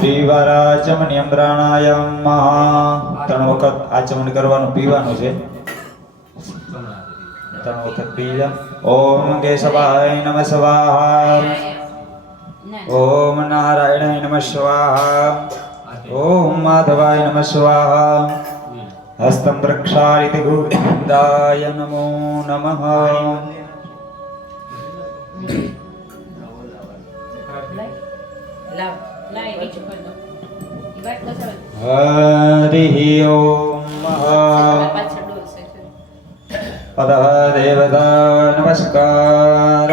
ત્રિવારાચમન્યમ પ્રાણાયામ 3 વખત આચમન કરવાનું, પીવાનું છે. 3 વખત પી જા. ઓમ કેશવાય નમઃ સ્વાહા. ઓમ નારાયણાય નમઃ સ્વાહા. ઓમ માધવાય નમઃ સ્વાહા. હસ્તમ પ્રક્ષાલિત ગોવિંદાય નમો નમઃ. હરિ ઓમ. પદ દેવતા નમસ્કાર.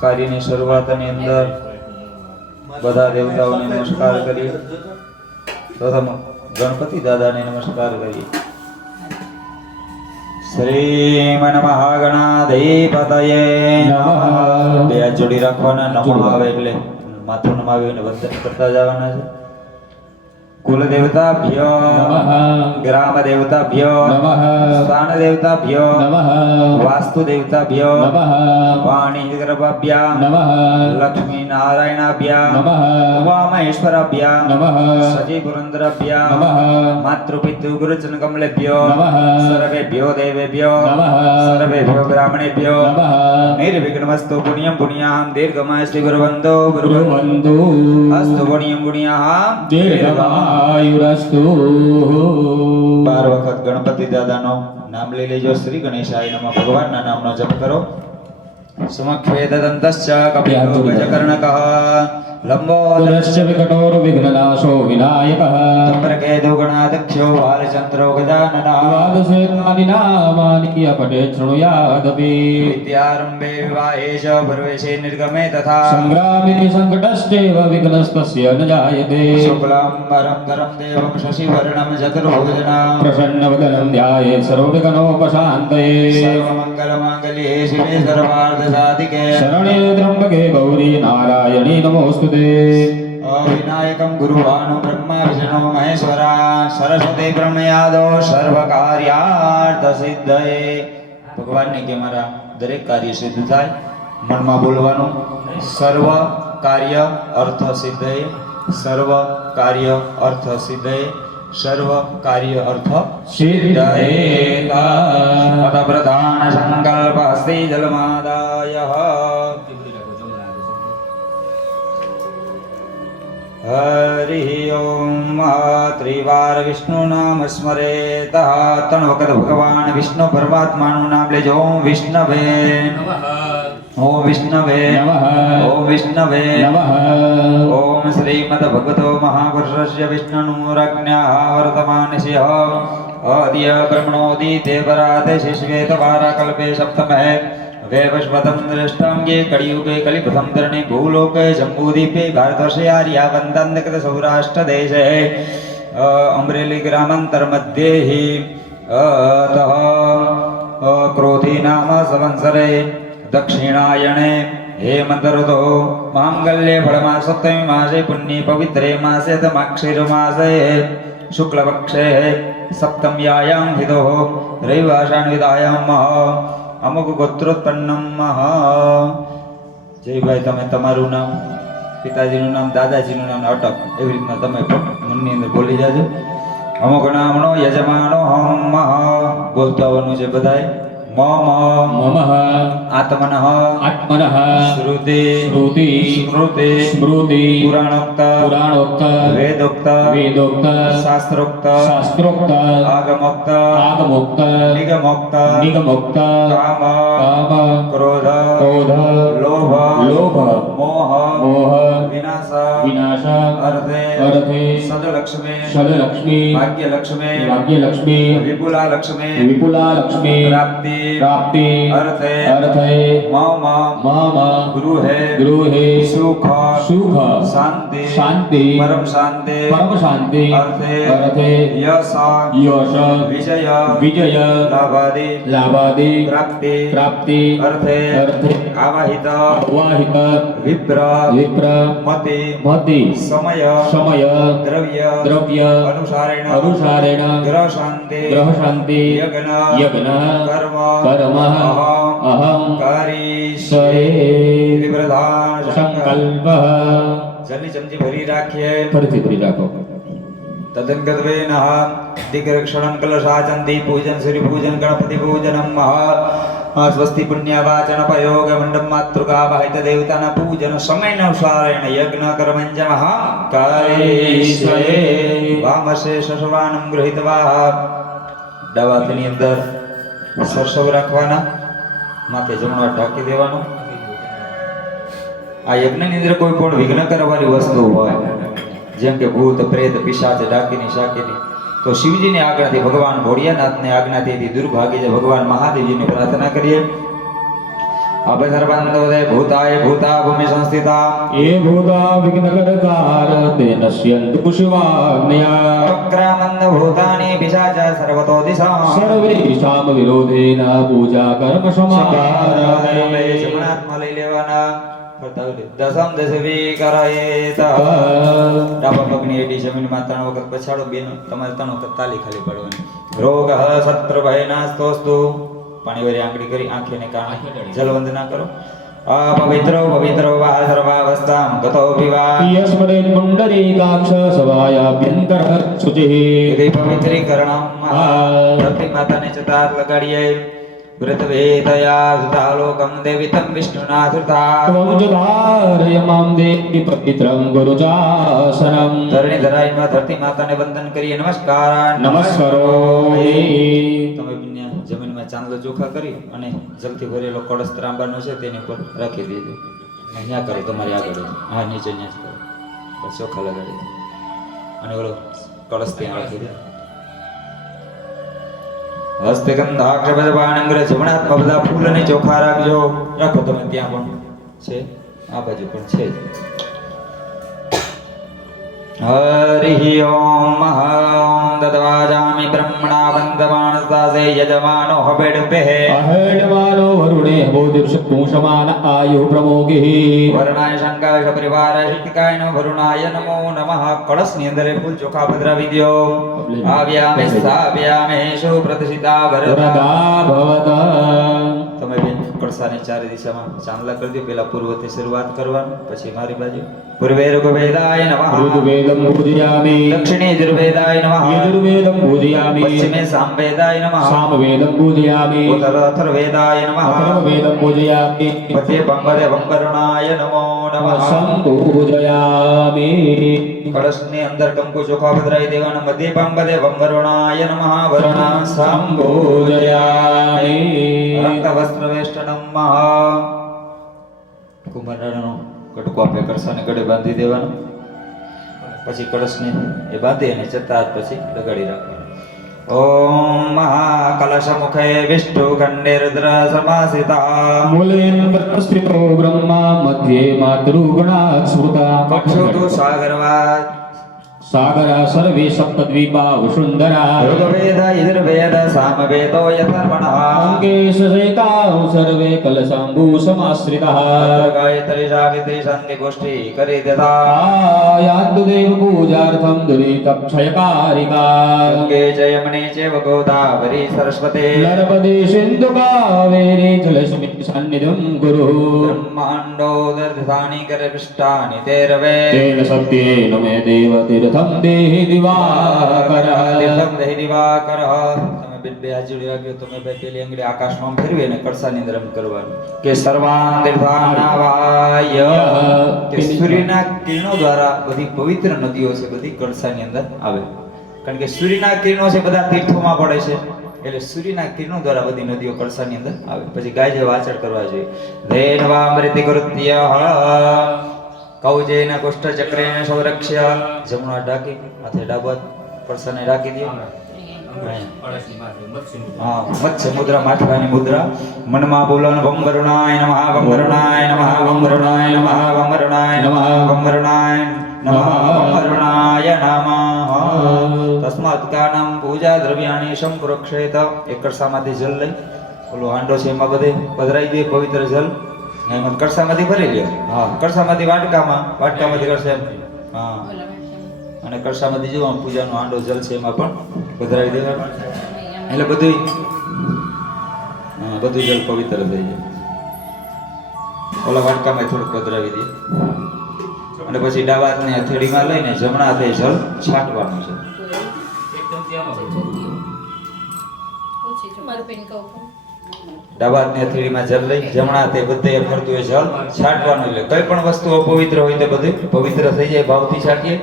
કાર્યની શરૂઆતની અંદર બધા દેવતાઓને નમસ્કાર કરીએ. પ્રથમ ગણપતિ દાદાને નમસ્કાર કરીએ. શ્રીમન મહાગણાધિપતયે નમઃ. બે હાથ જોડી રાખવાના. નમો આવે એટલે માથું નમાવીને વંદન કરતા જવાના છે. કુલ દેવતાભ્યો નમઃ. ગ્રામ દેવતાભ્યો નમઃ. સ્થાન દેવતાભ્યો નમઃ. વાસ્તુ દેવતાભ્યો નમઃ. વાણી ગર્ભાભ્યા નમઃ. લક્ષ્મી નારાયણાભ્યા નમઃ. ઉમા મહેશ્વરાભ્યા નમઃ. સજી પુરંદરાભ્યા નમઃ. માતૃ પિતૃ ગુરુજન કમલેભ્યો નમઃ. સર્વેભ્યો દેવેભ્યો નમઃ. સર્વેભ્યો બ્રાહ્મણેભ્યો નમઃ. નિર્વિઘ્નમસ્તુ પુણ્યં પુણ્યાહં દીર્ઘમાસ્તિ ગુરુવંદો ગુરુવંદો અસ્તુ પુણ્યં પુણ્યાહં દીર્ઘમાયુરસ્તુ. 12 વખત ગણપતિ દાદાનો નામ લઈ લેજો. શ્રી ગણેશાય નમઃ. ભગવાનના નામનો જપ કરો. સમખ્વેદદંતશ્ચ કપિલો ગજકર્ણકઃ લંબોદરશ્ચ વિકટોર વિઘ્નનાશો વિનાયકઃ ચંદ્રકેતુ ગણાધક્ષો બાલચંદ્રો ગજાનનઃ દ્વાદશેનાની નામાની અપટે શૃણુયાદપી વિદ્યારંભે વિવાહે ચ પ્રવેશે નિર્ગમે તથા સંગ્રામે સંકટશ્ચૈવ વિઘ્નસ્તસ્ય ન જાયતે શુક્લાંબરં ધરં દેવં શશિવર્ણં ચતુર્ભુજં પ્રસન્નવદनं ધ્યાયેत् સર્વવિઘ્નોપશાन्तये સર્વમંગલમાંગલ્ये શિવે સર્વાર્થસાધિકે શરણે ત્ર્યંબકે ગૌરી નારાયણી નમોસ્તુતે. વિનાયકમ ગુરુવાણો બ્રહ્મા વિષ્ણુ મહેશ્વરા સરસ્વતી બ્રહ્મયાદો સર્વકાર્યાર્થ સિદ્ધયે. ભગવાનને કે મારા દરેક કાર્ય સિદ્ધ થાય. મનમાં બોલવાનું. સર્વ કાર્ય અર્થ સિદ્ધયે. સર્વ કાર્ય અર્થ સિદ્ધયે. સર્વ કાર્ય અર્થ સિદ્ધયે. પદ પ્રધાન સંકલ્પ અસ્તિ જલમાદાય. હરિ ઓમ. ત્રિવાર વિષ્ણુ નામ સ્મરેત. 3 વખત ભગવાન વિષ્ણુ પરમાત્માનું નામ લેજો. ઓમ વિષ્ણવે નમઃ. ઓમ વિષ્ણવે નમઃ. ઓમ વિષ્ણવે નમઃ. ઓમ શ્રીમદ ભગવતો મહાપુરુષસ્ય વિષ્ણુનુરજ્ઞાઃ વર્તમાનસ્ય અદ્ય બ્રહ્મણોદિતે પરાતે શ્વેતવારા કલ્પે સપ્તમે वैवस्वतं दृष्टांगे कलियुगे कलिप्रथम धरणे भूलोके जम्बूद्वीपे भारतवर्षे आर्यावन्तान्धकृत सौराष्ट्र देशे अमरेली ग्रामांतर मध्ये हि अतः क्रोधी नाम संवत्सरे दक्षिणायणे हेमन्त ऋतौ माङ्गल्ये फलमासप्तमी मासे पुण्ये पवित्रे मासे तमाक्षीर मासे शुक्लपक्षे सप्तम्यायां हितो रविवासान्वितायां અમુક ગોત્રોત્પન્નમ. જયભાઈ તમે તમારું નામ, પિતાજીનું નામ, દાદાજીનું નામ અટક એવી રીતના તમે મનની અંદર બોલી જાજો. અમુક નામનો યજમાનો હમ બોલતા આવવાનું છે બધાય. મમ આત્મનઃ આત્મનઃ શ્રુતિ શ્રુતિ સ્મૃતિ સ્મૃતિ પુરાણોક્ત પુરાણોક્ત વેદોક્ત વેદોક્ત શાસ્ત્રોક્ત શાસ્ત્રોક્ત આગમોક્ત આગમોક્ત નિગમોક્ત નિગમોક્ત કામ કામ ક્રોધ ક્રોધ લોભ લોભ મોહ મોહ વિનાશ વિનાશ અર્થે અર્થે સદલક્ષ્મી સદલક્ષ્મી ભાગ્યલક્ષ્મી ભાગ્યલક્ષ્મી વિપુલાલક્ષ્મી વિપુલાલક્ષ્મી પ્રાપ્તિ प्राप्ति अर्थे अर्थे मम मम गृहे गृहे सुख सुख शांति शांति परम शांति अर्थे अर्थे यश यश विजय विजय लाभादि लाभादि प्राप्ति प्राप्ति अर्थे अर्थे आवाहित आवाहित विप्र विप्र मति मति समय समय द्रव्य द्रव्य अनुसारेण अनुसारेण ग्रह शांति यज्ञ कर्म कर्म अहं करिष्ये. प्रधान કલ્પઃ. જલની ચમચી ભરી રાખીએ. ફરીથી ભરી રાખો. તદંગત્વેન દિગ્રક્ષણં કલશાચંદી પૂજન શ્રી પૂજન ગણપતિ પૂજનમ સ્વસ્તિ પુણ્યવાચન પ્રયોગ મંડપ માતૃકા વાહિત દેવતાના પૂજન સમયાનુસારેણ યજ્ઞ કર્મંજમ કારેશ્વરે વામશે શશવાનમ ગૃહીત્વા. ડાવાથની અંદર સરસવ રાખવાના, માથે જમણો ઢાંકી દેવાનો. આ યજ્ઞની અંદર કોઈ પણ વિઘ્ન કરવાની વસ્તુ હોય, જેમ કે ભૂત પ્રેત પિશાચ ડાકીની શાકીની, તો શિવજીની આજ્ઞાથી ભગવાન ભોળિયાનાથની આજ્ઞાથી દૂર ભાગી જાય. ભગવાન મહાદેવજીની પ્રાર્થના કરીએ. અભસર્વંદોદય ભૂતાય ભૂતા ભૂમિ સંસ્થિતા એ ભૂતા વિઘ્નકર્તાર તે નશ્યન્તુ કુશવાગ્નયા. અક્રામન્દ ભૂતાની પિશાચ સર્વતો દિશા સર્વેષામ વિરોધેન પૂજા કર્મ સમારભે. જમણાત્મા લઈ લેવાના. દસમ દશવી કરાયેત. ડાબા પગની એડી જમીનમાં 3 વખત પછાડો. બેન તમારે 3 વખત તાલી ખાલી પાડવાની. રોગ સત્ર ભયનાસ્તોસ્તુ. પાણી વાળી આંગળી કરી આંખે ને કારણે જલવંદના કરો. અપવિત્રો પવિત્રો વા સર્વાવસ્થામ ગતો વિવા. યસ્મરેન પુંડરીકાક્ષ સવાયાભ્યંતર શુચિઃ. હૃદય પવિત્રીકરણમ. ધરતી માતાને ચતાર લગાડીએ. વ્રત વેદયા સુતાલોકમ દેવિતમ વિષ્ણુના ધૃતા. ત્વં ચ ધારય મામ દેવી પવિત્રં ગુરુચાસનમ. ધરણી ધરાઈમાં ધરતી માતાને વંદન કરીએ. નમસ્કાર નમસ્કારોમિ. તમે બંને જમીનમાં ચાંદલો ચોખા કરી અને જલથી ભરેલો કળશ ત્રાંબાનો છે તેની પર રાખી દેજો. અહીંયા કરો તમારી આગળ. હા, નીચે ન્યા જ કરો. બસ ચોખા લગાડી દો અને ઓલો કળશ ત્યાં રાખી દો. હસ્તે ગંધાક્ષરપાણંગ્ર. જમણા હાથમાં બધા ફૂલ અને ચોખા રાખજો. રાખો તમે. ત્યાં પણ છે, આ બાજુ પણ છે. હરિ ઓમ દત્વાજામિ બ્રહ્મણા વંદમાનસાસે યજમાનો હબેડપે. અહેડમાનો વરુણે બોધિર્ષકુંશમાન આયુ પ્રમોગિઃ. વરણાય શંકાશ પરિવાર શિતિકાયનો વરુણાય નમો નમઃ. કળશની અંદર ફૂલ ચોખા પધરાવી દો. આવ્યામે સ્થાપ્યામે સુપ્રતિષ્ઠિતા વરદા વરદા ભવત. તમે બેન કળશાની ચારે દિશામાં ચાંદલા કરી દો. પહેલા પૂર્વથી શરૂઆત કરવાનું, પછી મારી બાજુ. પૂર્વે ઋગ્વેદાય નમઃ. ઋગ્વેદં પૂજયામિ. દક્ષિણે યજુર્વેદાય નમઃ. યજુર્વેદં પૂજયામિ. પશ્ચિમે સામવેદાય નમઃ. સામવેદં પૂજયામિ. ઉત્તર અથર્વવેદાય નમઃ. અથર્વવેદં પૂજયામિ. મધ્ય પંગરે વંબરણાય નમો નમઃ. સંપૂજયામિ. કળશની અંદર કંકુ ચોખા પધરાવી દેવાના. મધ્ય પંગરે વંબરણાય નમઃ. વરણા સંપૂજયામિ. રક્ત વસ્ત્ર વેષ્ટનમ. કુંભરાનો કટકો આપે કળશાને ગળે બાંધી દેવાનો. પછી કળશને એ બાંધી અને ચતાર પછી લગાડી રાખવાનો. ઓમ મહાકલશ મુખે વિષ્ણુ ખંડે રુદ્ર સમાસિતા. મૂલેન બ્રહ્મસ્ત્રિતો બ્રહ્મા મધ્યે માતૃગુણા સ્મૃતા. કક્ષોતુ સાગરવાદ. સાગરા સર્વે સપ્તદ્વીપા વસુંધરા. ઋગ્વેદ યજુર્વેદ સામવેદો યથર્વણઃ. અંકે સશેકાઉ સર્વે કલશાંબુ સમાશ્રિતાઃ. ગાયત્રી સાવિત્રી સંધિ ગોષ્ઠી કરી દેતા. આયાન્તુ દેવ પૂજાર્થમ દુરિતક્ષયકારિકા. ગંગે ચ યમુને ચૈવ ગોદાવરી સરસ્વતી. નર્મદે સિંધુ કાવેરી જલસ્મિન સન્નિધિં કુરુ. બ્રહ્માંડોદર્ધાની ગર્ભષ્ટાની તેરવે. તેન સત્યેન મે દેવ તીર્થં દેહિ દિવાકરઃ. તીર્થં દેહિ દિવાકરઃ. તમે બેન બે હાથ જોડી રાખ્યો. તમે બે પેલી આંગળી આકાશમાં ફેરવી અને કળશાની અંદર એમ કરવાનું કે સર્વાન તીર્થાનાવાય. કે સૂર્યના કિરણો દ્વારા બધી પવિત્ર નદીઓ છે બધી કળશાની અંદર આવે. કારણ કે સૂર્યના કિરણો છે બધા તીર્થોમાં પડે છે, એટલે સૂર્યના કિરણો દ્વારા બધી નદીઓ કળશાની અંદર આવે. પછી ગાય જેવા આચર કરવા જોઈએ. ધેનવામૃતિ કૃત્ય કૌજેન કુષ્ઠ ચક્રેણ સંરક્ષ્ય. જમણો હાથ ઢાંકી હાથે ડાબો હાથ કળશાને રાખી દો. હા, મત્સ્ય મુદ્રા, માઠવાની મુદ્રા. મનમાં બોલવાનું વમ વરુણાય નમઃ, વમ વરુણાય નમઃ, વમ વરુણાય નમઃ, વમ વરુણાય નમઃ, વમ વરુણાય નમઃ, વમ વરુણાય નમઃ. તસ્માત્ કાનમ પૂજા દ્રવ્યાણી સંપ્રોક્ષેત. એક કળશામાંથી જલ લઈ ઓલો હાંડો છે એમાં બધે પધરાઈ દે પવિત્ર જલ. એમાં કળશામાંથી ભરી લ્યો. હા, કળશામાંથી વાટકામાંથી કરશે એમ. હા, અને કળશામાંથી જો પૂજાનો હાંડો જલ છે એમાં પણ પધરાવી દેવાનું. એટલે બધું જલ પવિત્ર થઈ જાય. ઓલા વાટકામાં થોડુંક પધરાવી દે અને પછી ડાબા હાથને હથેળીમાં લઈને જમણા હાથે જલ છાંટવાનું છે. ડાબા હાથની હથેળીમાં જલ લઈ જમણા હાથે બધે ફરતું એ જલ છાંટવાનું. એટલે કઈ પણ વસ્તુ અપવિત્ર હોય તે બધું પવિત્ર થઈ જાય. ભાવથી છાંટીએ.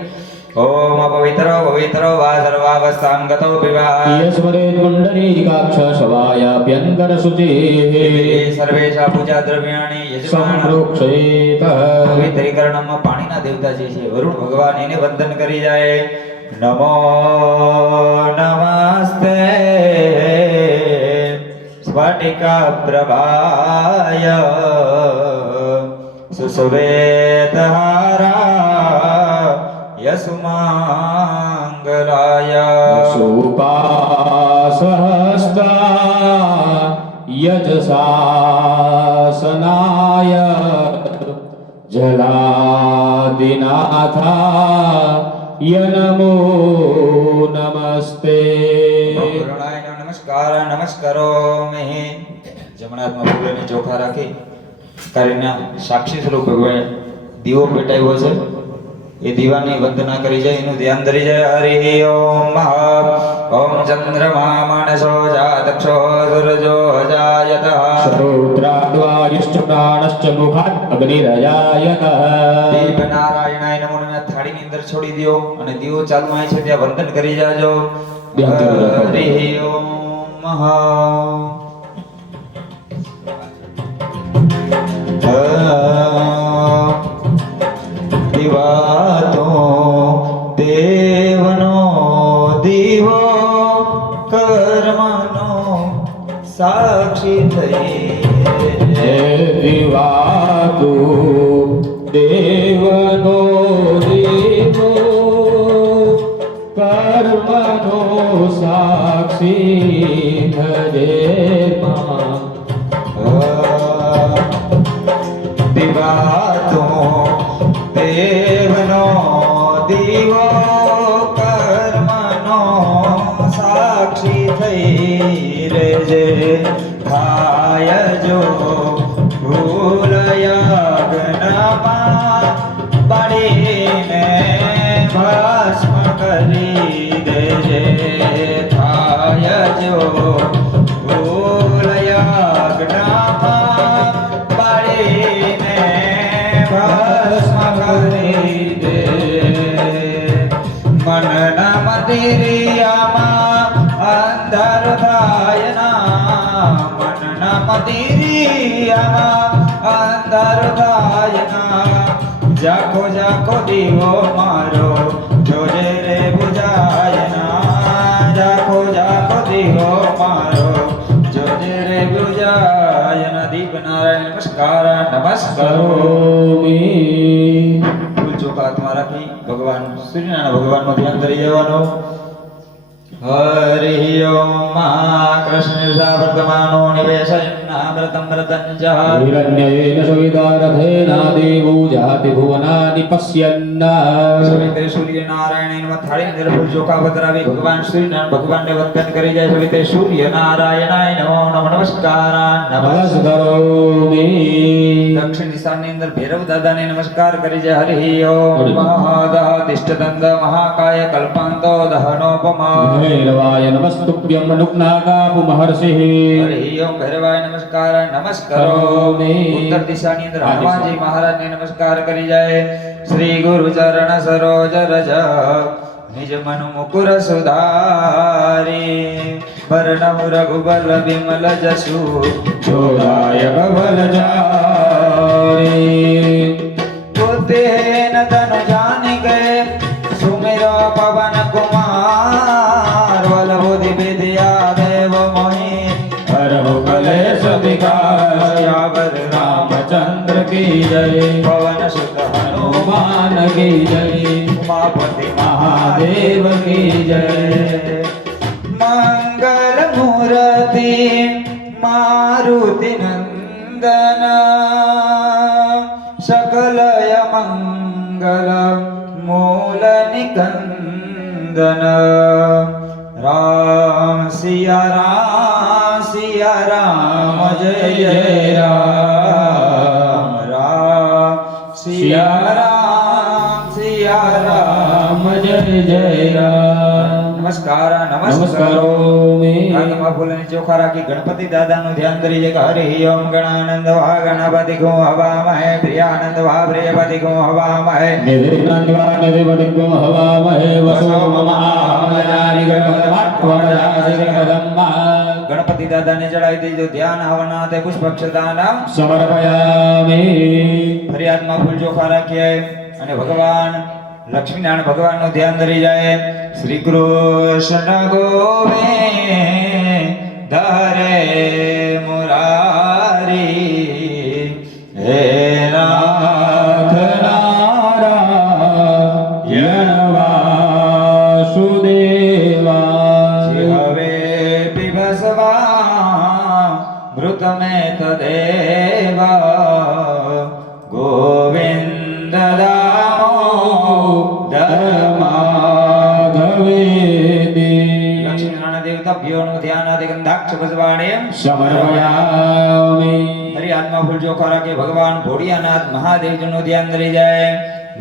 ઓમ અપવિત્ર પવિત્ર વા સર્વાવસ્થાં ગતો વિવાહ યસ્મરેત પુંડરીકાક્ષ શવાયાભ્યંતર શુચિઃ સર્વેષા પૂજા દ્રવ્યાણી યજમાન સંપ્રોક્ષેત. પવિત્રીકરણમાં પાણીના દેવતા જે છે વરુણ ભગવાન એને વંદન કરી જાય. નમો નમસ્તે સ્ફટિકા પ્રભાય સુશ્વેતહારા યસુમાંગલાય સુપાસહસ્તા યજસાસનાય જલાદિનાથાય નમો નમસ્તે. પૂર્ણાય નમસ્કાર નમસ્કારો મેં જમણા હાથમાં ફૂલોને ચોખા રાખી કરીને સાક્ષી સ્વરૂપે દીવો પેટાવ્યો છે. એ દીવાની વંદના કરી જાય, એનું ધ્યાન ધરી જાય. હરિ ઓમ ઓમ ચંદ્રમા માનસો જાતક્ષો સૂરજો અજાયતઃ શ્રોત્રાદ્વાયુશ્ચ પ્રાણશ્ચ મુખાત અગ્નિરજાયત. દીપ નારાયણાય નમો નમઃ થાળીની અંદર છોડી દો અને દીવો ચાલુમાં છે ત્યાં વંદન કરી જાજો. હરિ ઓમ દીવાતો દેવનો દીવો કર્મનો સાક્ષી થઈ. દિવાતુ દેવનો દેવો કર્મનો સાક્ષી થજે માં. દીવાતો દેવનો દીવો કર્મનો સાક્ષી થઈ રેજે. થાય જો ભૂલ યજ્ઞમાં બળીને ભસ્મ કરી દેજે. થાય જો ભૂલ યજ્ઞમાં બળીને ભસ્મ કરી દે. મનના મંદિરિયામાં અંધાર થાય ના. મનના મંદિરિયામાં અંધાર થાય ના. જાખો જાખો દીવો મારો જોજે રે બુજાય ના. જાખો જાખો દીવો મારો જોજે રે બુજાય ના. દીપ નારાયણ નમસ્કાર નમસ્કારો. ફૂલ ચોખા હાથમાં રાખી ભગવાન સૂર્યનારાયણ ભગવાનનું ધ્યાન ધરી જવાનું. હરિ ઓમ કૃષ્ણ વર્તમાનો નિવેશયન્નામૃતમ વ્રતં ચ હિરણ્યેન સુવિદારથેન દેવો જાતિ ભુવનાનિ પશ્યન્ન. સવિતે સૂર્યનારાયણ નમઃ થાળી અંદર ફૂલ ચોખા પધરાવી ભગવાન સૂર્યનારાયણ ભગવાનને વંદન કરી જાય. સવિતે સૂર્યનારાયણાય નમો નમઃ નમસ્કાર નમસ્કારોમિ. દક્ષિણ દિશાની અંદર ભૈરવ દાદાને નમસ્કાર કરી જાય. હરિ ઓમ મહાદિષ્ટદંડ મહાકાય કલ્પાંતો દહનોપમા. ભૈરવાય નમસ્તુભ્યં નુક્નાકાપુ મહર્ષિઃ. હરિ ઓમ ભૈરવાય નમસ્કાર નમસ્કારોમિ. ઉત્તર દિશાની અંદર હનુમાનજી મહારાજને નમસ્કાર કરી જાય. શ્રી ગુરુ ચરણ સરોજ રજ નિજ મન મુકુર સુધારી. વર્ણમ રઘુબલ વિમલ જસુ જોડાય કવલ જારી. તેન તનુ જાની ગયે સુમિરો પવન કુમાર. વલબુધિ વિદ્યા દેવ મોહી હરહુ કલેશ વિકાર. રામચંદ્ર કી જય. પવન સુત હનુમાન કી જય. ઉમાપતિ મહાદેવ કી જય. મંગલ મૂર્તિ મારુતિ નંદન. सकलय मंगल मूल निकंदन. राम सिया राम जय जय राम. સિયા રામ જય જય રામ. નમસ્કાર નમસ્કારો મે. હાથમાં ફૂલની ચોખા રાખી ગણપતિ દાદાનું ધ્યાન કરી છે કે હરિ ઓમ ગણાનંદ વા ગણપતિ ગો હવામહે પ્રિયાનંદ વા પ્રિયપતિ ગો હવામહે નિધિનંદવા નિધિપતિ ગો હવામહે વસો મમ આમયાનિ ગણપતવાટ્વમયાસિ ગણપતમ્મા. ગણપતિ દાદાને ચડાવી દેજો ધ્યાન હવના તે પુષ્પક્ષદાના સમર્પયામિ. ફરિયાદમાં ફૂલ ચોખા રાખીએ અને ભગવાન લક્ષ્મીનારાયણ ભગવાનનું ધ્યાન ધરી જાય. શ્રી કૃષ્ણ ગોવિંદ ધરે મુરારી હે નાથ નારાયણ વાસુદેવા. હવે પીબસવા મૃત મેં તદેવા ગોવિંદ લક્ષ્મીનારાયણ દેવતા ભ્યોનું ધ્યાન આદિ ગંધાક્ષ ભજવાડે સમર્પયામિ. હરિયાદમાં ફૂલ ચોખા રાખે ભગવાન ભોળિયાનાથ મહાદેવજીનું ધ્યાન ધરી જાય.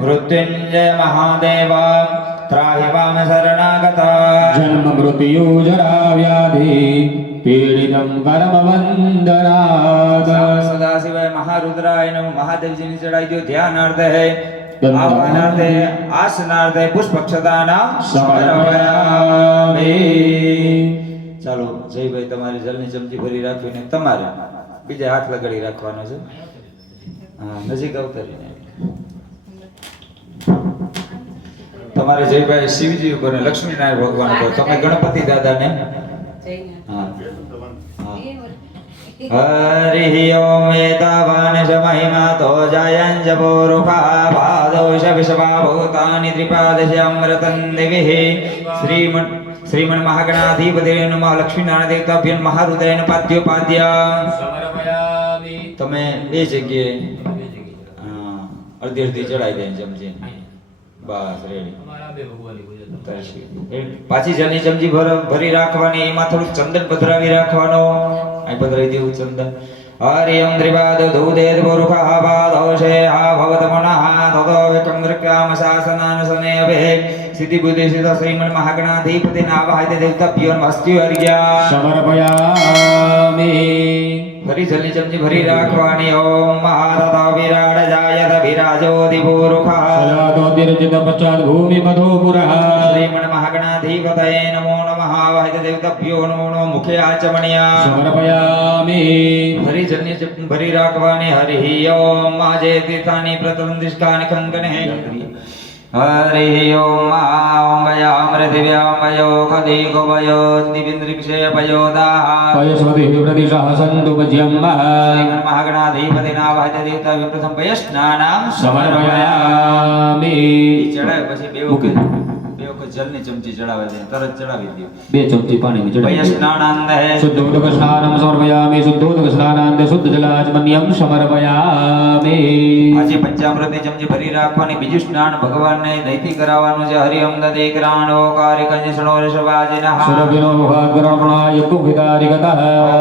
મૃત્યુંજય મહાદેવ ત્રાહિ વામ શરણાગતા. જન્મ મૃત્યુ જરા વ્યાધિ પીડિતમ કર્મ વંદનાદ. સદાશિવાય મહારુદ્રાય નમઃ. મહાદેવજીની ચડાઈ દો ધ્યાનાર્થે આહ્વાનાર્થે આસનાર્થે પુષ્પક્ષદાના સમર્પયામિ. ચાલો જયભાઈ તમારી જલની ચમચી ભરી રાખીને તમારે બીજા હાથ લગાડી રાખવાનો છે. હા નજીક અવતરીને તમારે જયભાઈ શિવજી ઉપર ને લક્ષ્મીનારાયણ ભગવાન ઉપર તમે ગણપતિ દાદાને હા હરિ ઓમ એતાવાન સમહિમા તો જયં જપોરુખા ભાદોષ વિશ્વા ભૂતાનિ ત્રિપાદશ અમૃતં દિવિઃ. શ્રીમન મહાગણાધિપતિ નમઃ. લક્ષ્મીનારાયણ દેવતાભ્યન મહારુદ્રયન પાદ્યોપાદ્ય. સમર્પયામિ. તમે બે જગ્યાએ હા અડધી અડધી ચડાઈ દે ચમચી બસ રેડી. પાછી જલની ચમચી ભરી રાખવાની. એમાં થોડુંક ચંદન પધરાવી રાખવાનો. અહીં પધરાવી દેવું ચંદન. હરિ ઓમ ત્રિપાદ ધૂદેદ પુરુષા પાદોષે આ ભવત મનઃ તતો વિકંદ્રક્યામ શાસનાન સનેવે સિદ્ધિ બુદ્ધિ સિદ્ધ શ્રીમન મહાગણાધિપતિ નાવાહિત દેવતાભ્યો હસ્ત્યો હરિયા. સમર્પયામિ. ફરી જલની ચમચી ભરી રાખવાની. ઓમ મહારથા વિરાડ જાયત વિરાજોધિ પુરુષા સલાદોતિરચિત પશ્ચાત ભૂમિ મધો પુરઃ. શ્રીમન મહાગણાધિપતયે નમો નમઃ. વાહિત દેવતાભ્યો નમો નમઃ. મુખે આચમણ્યા. સમર્પયામિ. હરિ જલની ચમચી ભરી રાખવાની. હરિ ઓમ આજે તીર્થાની પ્રથમ દિષ્કાની કંકણે હરિ ઓમ ઓમ યામ પૃથિવ્યામ વયો ખદી ગોવયો દિવિન્દ્રિક્ષે પયોદા. પયસ્વતિ પ્રતિશઃ સંતુ પજ્યમ્મઃ. શ્રીમન મહાગણાધિપતિના વાહિત દેવતા વિપ્રથમ પયસ્નાનામ સમર્પયામિ. ચડાવે પછી બે વખત જલની ચમચી ચડાવે છે. તરત ચડાવી દો. બે ચમચી પાણીની ચડાવી. પયસ્નાનાંદે શુદ્ધોદક સ્નાનમ સમર્પયામિ. શુદ્ધોદક સ્નાનાંતે શુદ્ધ જલાચમન્યમ સમર્પયામિ. આજે પંચામૃતની ચમચી ભરી રાખવાની. બીજું સ્નાન ભગવાનને દહીંથી કરાવવાનું છે. હરિ ઓમ દધે ગ્રાણો કારિકંજ શણો ઋષભાજિનઃ. સુરભિનો મુખાગ્રહણાય કુંભિતારિગતઃ.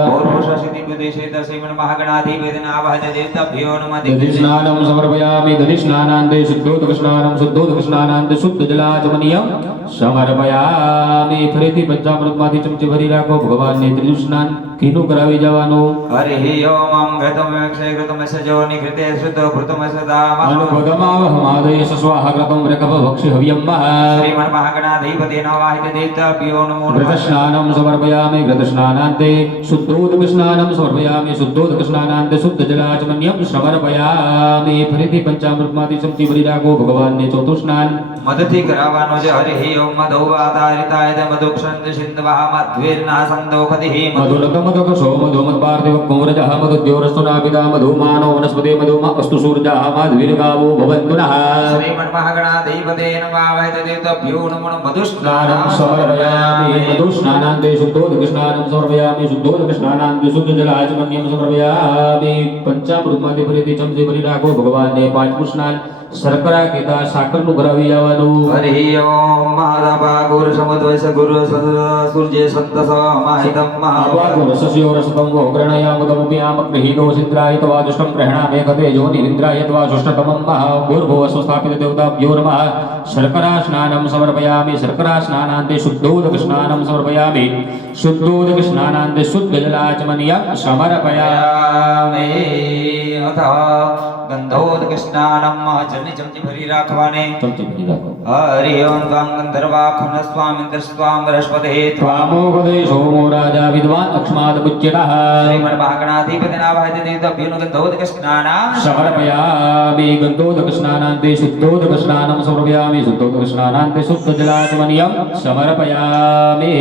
પૌરુષ સિદ્ધિ બુદ્ધિ સિદ્ધ શ્રીમન મહાગણાધિપતિના વાહિત દેવતાભ્યો નમઃ. દધિસ્નાનમ સમર્પયામિ. દધિસ્નાનાંતે શુદ્ધોદક સ્નાનમ શુદ્ધોદક સ્નાનાંતે શુદ્ધ જલાચમન્યમ સમર્પયામિ. ફરીથી પંચામૃતમાંથી ચમચી ભરી રાખો. ભગવાનને ત્રીજું સ્નાન ઘીનું કરાવી જવાનું. હરિ ઓમ ઘૃતમ વિક્ષે ઘૃતમ સજો નિઘૃતે શુદ્ધ ઘૃતમ સદામઃ. અનુપદમાવહમાદય સ્વાહા કૃતમ રકભ ભક્ષિ હવ્યમ. શ્રીમન મહાગણાધિપતિના વાહિત દેવતાભ્યો નમો નમઃ. ઘૃતસ્નાનમ સમર્પયામિ. ઘૃતસ્નાનાંતે શુદ્ધોદક સ્નાનમ સમર્પયામિ. શુદ્ધોદક સ્નાનાંતે શુદ્ધ જલાચમન્યમ સમર્પયામિ. ફરીથી પંચામૃતમાંથી ચમચી ભરી રાખો. ભગવાનને ચોથું સ્નાન મદથી કરાવવાનો છે. હરિ ઓમ મધૌવાતારિતાય મધુક્ષંદ સિંધવા મધ્વીર્ના સંદોખતિઃ મધુલકમદક સોમધુમત પાર્થિવ કુંવરજઃ મધુદ્યોરસ્તુના પિતા મધુમાનો વનસ્પતિ મધુમા અસ્તુ સૂર્યઃ મધ્વીર્ગાવો ભવન્તુ નઃ. શ્રીમન મહાગણાધિપતે નમઃ. વાહિત દેવતાભ્યો નમો નમઃ. સ્નાનમ સમર્પયામિ. મધુસ્નાનાંતે શુદ્ધોદક સ્નાનમ સમર્પયામિ. શુદ્ધોદક સ્નાનાંતે શુદ્ધ જલાચમન્યમ સમર્પયામિ. પંચામૃતમાંથી ફરીથી ચમચી ભરી રાખો. ભગવાનને પાંચમું સ્નાન શર્કરા કીધા સાકરનું ભરાવી જવાનું હરિ ઓમ મહાદાપા ગુરુ સમદ્વૈસ ગુરુ સૂર્ય સંતસ માહિતમ મહાવા આવાગો રસસ્યો રસતમ વોગ્રણયામગમપ્યામ ગૃહીતો સિદ્ધરાય તવા દુષ્ટમ ગ્રહણામે કતે જો નિરિન્દ્રાય તવા દુષ્ટતમમ મહા ભૂર્ભુવ સ્વસ્થાપિત દેવતાભ્યો નમઃ શર્કરા સ્નાનમ સમર્પયામિ શર્કરા સ્નાનાંતે શુદ્ધોદક સ્નાનમ સમર્પયામિ શુદ્ધોદક સ્નાનાંતે શુદ્ધ જલાચમનિયમ સમર્પયામિ અથવા ગંધોદક સ્નાનમ જલની ચમચી ભરી રાખવાને ચમચી ભરી રાખો હરિ ઓમ ત્વાં ગંધર્વા ખુનસ્વામિન્દ્ર સ્વામ બૃહસ્પતે ત્વામોપદે સોમો રાજા વિદ્વાન અક્ષ્માદ પુજ્યતઃ શ્રીમદ મહાગણાધિપતિના વાહિત દેવતાભ્યો ગંધોદક સ્નાના સમર્પયામિ ગંધોદક સ્નાનાંતે શુદ્ધોદક સ્નાનમ સમર્પયામિ શુદ્ધોદક સ્નાનાંતે શુદ્ધ જલાચમનિયમ સમર્પયામિ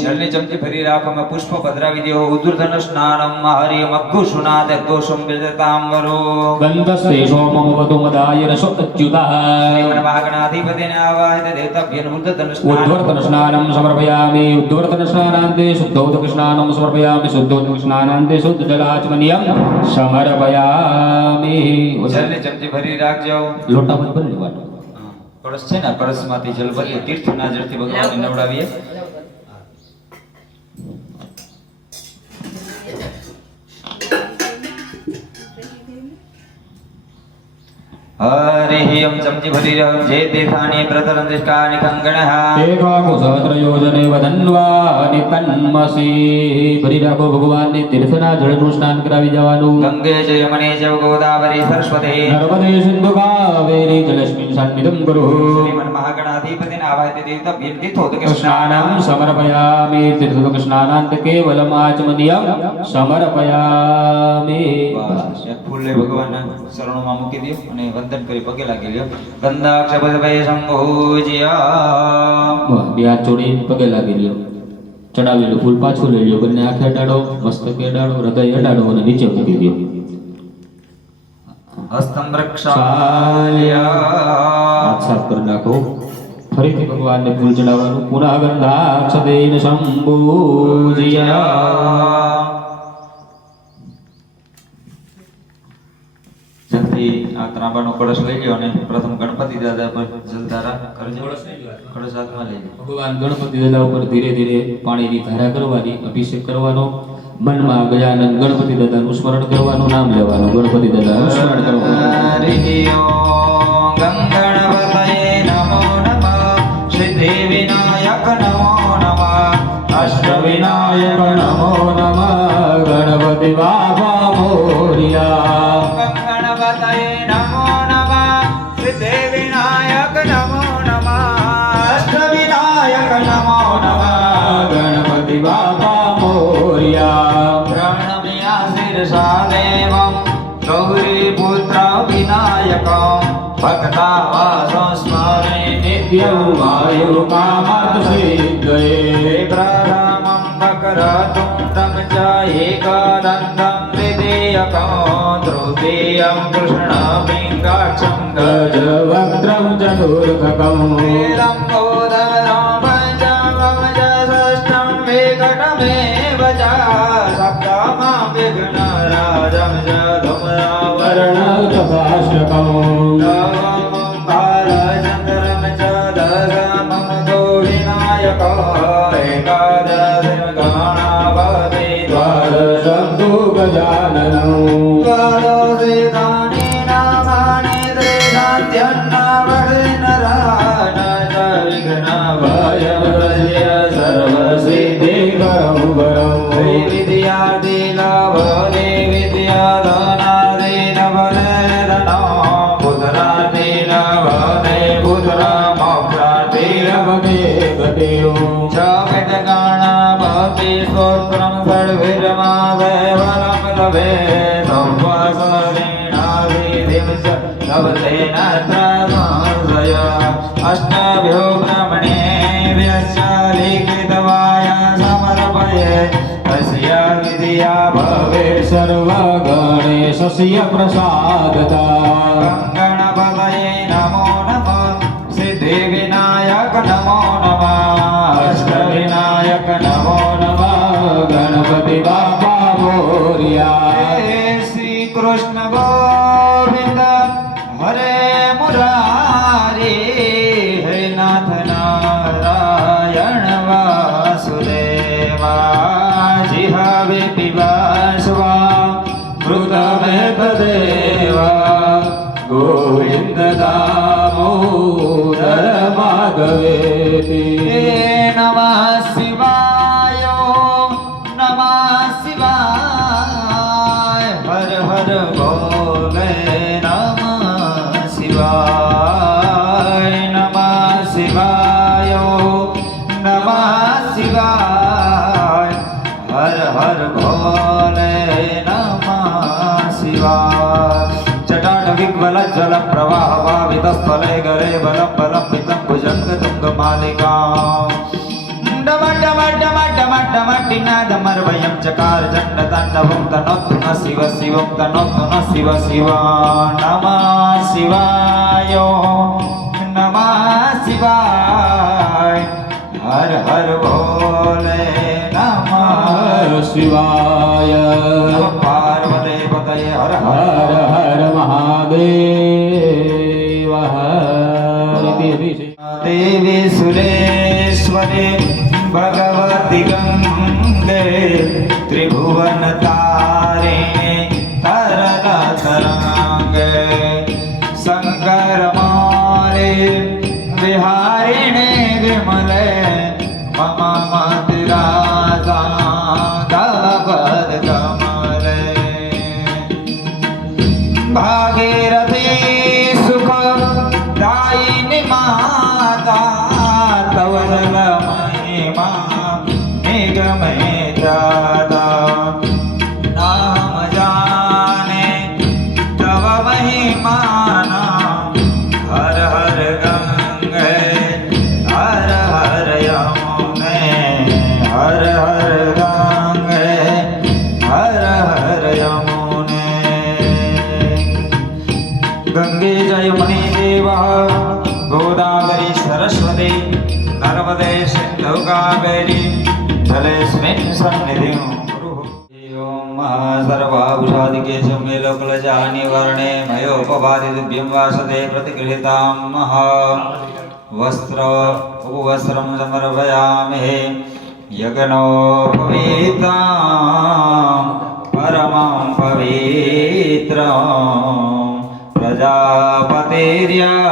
જલની ચમચી ભરી રાખવામાં પુષ્પ પધરાવી દેવો ઉદુર્ધન સ્નાનમ હરિ મગ્ગુ સુનાદ દોષમ બિરતાંબરો ગંધસ્તે સોમમ વધુમદાય રસો અચ્યુતઃ શ્રીમદ મહાગણાધિપતિના વાહિત દેવતાભ્યો ઉદુર્ધન સ્નાનમ ઉદ્વર્તન સ્નાનમ સમર્પયામિ ઉદ્વર્તન સ્નાનાંતે શુદ્ધોદક સ્નાનમ સમર્પયામિ શુદ્ધોદક સ્નાનાંતે શુદ્ધ જલાચમનિયમ સમર્પયામિ જલની ચમચી ભરી રાખજો લોટા બંધ કરી લેવાનો કળશ છે ને કળશમાંથી જલ ભરીએ તીર્થના જળથી ભગવાનને નવડાવીએ હરિ ઓમ ચમચી ભરી રહ્યો જે દેખાની પ્રતરં દૃષ્ટાની કંગણઃ એકાકુસહસ્રયોજને વધન્વા નિતન્મસી ભરી રાખો ભગવાનને તીર્થના જળનું સ્નાન કરાવી જવાનું ગંગે ચ યમુને ચ ગોદાવરી સરસ્વતી નર્મદે સિંધુ કાવેરી જલસ્મિન સન્નિધમ કુરુ શ્રીમદ મહાગણાધિપતિના વાહિત દેવતાભ્યો તીર્થોદક સ્નાનમ સમર્પયામિ તીર્થોદક સ્નાનાંત કેવલમ આચમનિયમ સમર્પયામિ બસ એક ફૂલ લઈ ભગવાનના ચરણોમાં મૂકી દો અને વંદન કરી પગે લાગી લ્યો ગંધાક્ષપદભય સંભોજ્યા બે હાથ જોડી પગે લાગી લ્યો ચડાવેલું ફૂલ પાછું લઈ લ્યો બંને આંખે અડાડો મસ્તકે અડાડો હૃદય અડાડો અને નીચે મૂકી દો હસ્તમ રક્ષાલ્ય હાથ સાફ કરી નાખો ફરીથી ભગવાનને ફૂલ ચડાવવાનું પુનઃ ગંધાક્ષદેન સંભોજ્યા જલ્દી આ ત્રાંબાનો કળશ લઈ લ્યો અને પ્રથમ ગણપતિ દાદા પર જલધારા કરજો કળશ હાથમાં લઈ લો ભગવાન ગણપતિ દાદા ઉપર ધીરે ધીરે પાણીની ધારા કરવાની અભિષેક કરવાનો મનમાં ગજાનંદ ગણપતિ દાદાનું સ્મરણ કરવાનું નામ લેવાનું ગણપતિ દાદાનું સ્મરણ કરવાનું હરિ ઓમ ગંગણપતયે નમો નમઃ સિદ્ધિ વિનાયક નમો નમઃ અષ્ટ વિનાયક નમો નમઃ ગણપતિ બાપા મોરિયા ગંગણપતયે નમો નમઃ સિદ્ધિ વિનાયક નમો નમઃ અષ્ટ વિનાયક નમો નમઃ ગણપતિ બાપા મોરિયા પ્रणम्या शिरसा देवं गौरीपुत्र विनायकं भक्तावासं स्मरे નિત્યમ વાયુ કામર્થ સિદ્ધયે प्रथमं वक्रतुण्डं च एकदन्तं द्वितीयकं तृतीयं कृष्णपिङ्गाक्षं ગજવક્ત્રમ ચતુર્થકમ वेदं गोदरं पञ्चमं च षष्ठं विकटमेव च सप्तमं विघ्नराजं च વર્ણ તથાષ્ટકમ नवमं बालचन्द्रं च दशमं तो विनायको एकादशं गणापति દ્વાદશબ્દો ગજાનનમ द्वादशेतानि नामानि त्रिशान्त्यन्नवदिनराण च विघ्नभयं સર્વસિદ્ધિકરમ વરમ विद्यार्थी लभते विद्याधनादि लभते पुत्रार्थी लभते पुत्रमोक्षार्थी લભતે ગતેયો च विद्गणपति स्तोत्रं षड्भिर्मादेवलं लभे संवत्सरेणाभिधिं च लभते नत्र संशय अष्टाभ्यो ब्रह्मणेभ्यश्च लिखितवाय समर्पये तस्य विद्या भवेत् સર્વગણેશસ્ય પ્રસાદતા ગણપતયે નમો નમઃ સિદ્ધિ વિનાયક નમો નમઃ અષ્ટ વિનાયક નમો નમઃ ગણપતિ બાપા મોરિયા હે શ્રી કૃષ્ણ ગોવિંદ હરે મુરારી ગોવિંદ દામોદર માધવેતિ નમઃ શિવાય નમઃ શિવાય હર હર ભોલે નમઃ શિવાય નમઃ શિવાય નમઃ શિવાય હર હર ભોલે નમઃ શિવાય જટાટવિગ્વલજ્જલ પ્રવાહ ભાવિતસ્થલે ગરે બલમ બલમ વિતમ ભુજંગ તુંગ માલિકા ડમ ડમ ડમ ડમ ડમ ટિનાદમર્વયમ ચકાર ચંડ તાંડવમ તનોતુ ન શિવ શિવમ તનોતુ ન શિવ શિવ નમઃ શિવાય નમઃ શિવાય હર હર ભોલે નમઃ શિવાય પાર્વતે પતયે હર હર હર મહાદેવ હર દેવી સુરેશ્વરી ભગવતી ગંગે ત્રિભુવન તારિણી તરલ તરંગે શંકર મૌલે વિહારિણી વિમલે મમ મતિરાજા ગવદ કમલે ભાગીરથી સુખ દાયિની માતા તવલ મહિમા નિગમે દાદા નામ જાને તવ મહિમાના હર હર ગંગે હર હર યમુને હર હર ગંગે હર હર યમુને ગંગે જયમુને દેવ ગોદાવરી સરસ્વતી નર્મદે સિંધુ કાવેરી જલેસ્મિન સન્નિધિં ઓમ સર્વાભૂષાદિકે સમે લોકલજાનિ વર્ણે મયોપવાદિભ્યં વાસતે પ્રતિગૃહીતાં વસ્ત્ર ઉપવસ્ત્રં સમર્પયામિ યજ્ઞોપવીતાં પરમં પવિત્રં પ્રજાપતિર્યા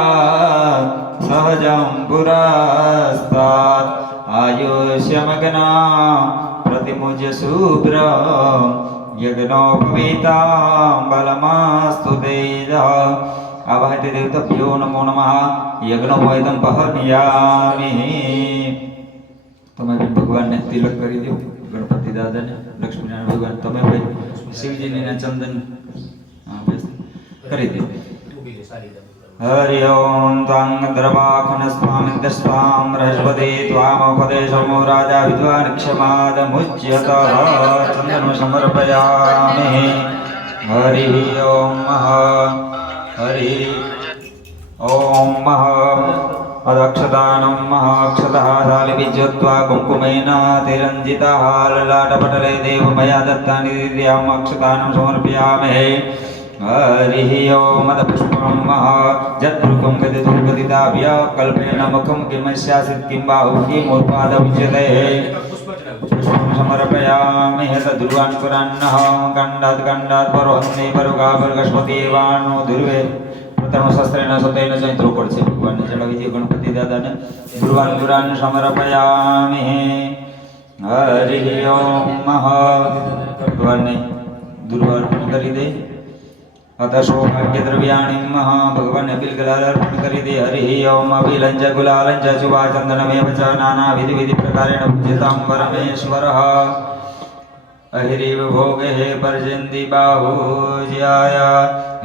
સહજં પુરસ્તાत् આયુષ્યમગ્ના પ્રતિમુજ્ય શુભ્ર યજ્ઞોપવીતાં બલમાસ્તુ તેજઃ આવાહતે દેવતભ્યો નમો નમઃ યજ્ઞોપવીતં પહનયામિ તમે બી ભગવાનને તિલક કરી દો ગણપતિ દાદાને લક્ષ્મીનારાયણ ભગવાન તમે ભાઈ શિવજીને ચંદન કરી દો હરિ ઓમ ત્વં દ્રવાખન સ્વામિ સ્વામ બૃહસ્પતિ ત્વામોપદેશમો રાજા વિદ્વાન ક્ષમાદ મુચ્યત ચંદન સમર્પયામિ હરિ ઓમ હરિ ઓમ અદક્ષતાનમ અક્ષતઃ શાલિવિજ્યત્વા કુંકુમેન તિરંજિતઃ લલાટપટલે દેવમયા દત્તાનિ દિવ્યામ અક્ષતાનમ સમર્પયામિ હરિ ઓમ પુષ્પમ જત્પૃકમ ગદિતું ગદિતાભ્ય કલ્પેન મુખમ કિમસ્યાસિત કિમ બાહુ કિમોત્પાદ વિજ્યતે પુષ્પમ સમર્પયામિ તદ્રુવાન્કુરાન્નઃ ગંડાત ગંડાત પરોહન્ને પરુગા પર્ગસ્પતિ વાણો ધુર્વે પ્રથમ શસ્ત્રેણ સતેન ચૈત્રો પડશે ભગવાનને ચડાવી દે ગણપતિ દાદાને ધ્રુવાન્કુરાન સમર્પયામિ હરિ ઓમ ભગવાનને દુર્વાર્પણ કરી દે अत सौभाग्य द्रव्याणि भगवान बिलगलाल अर्पण करी दे हरि ओम अभिलंज गुलालंज शुभा चंदनमेव च नाना विधि विधि प्रकारेण पूज्यतां परमेश्वरः अहिरिव भोगे पर्जन्ति बाहुज्याय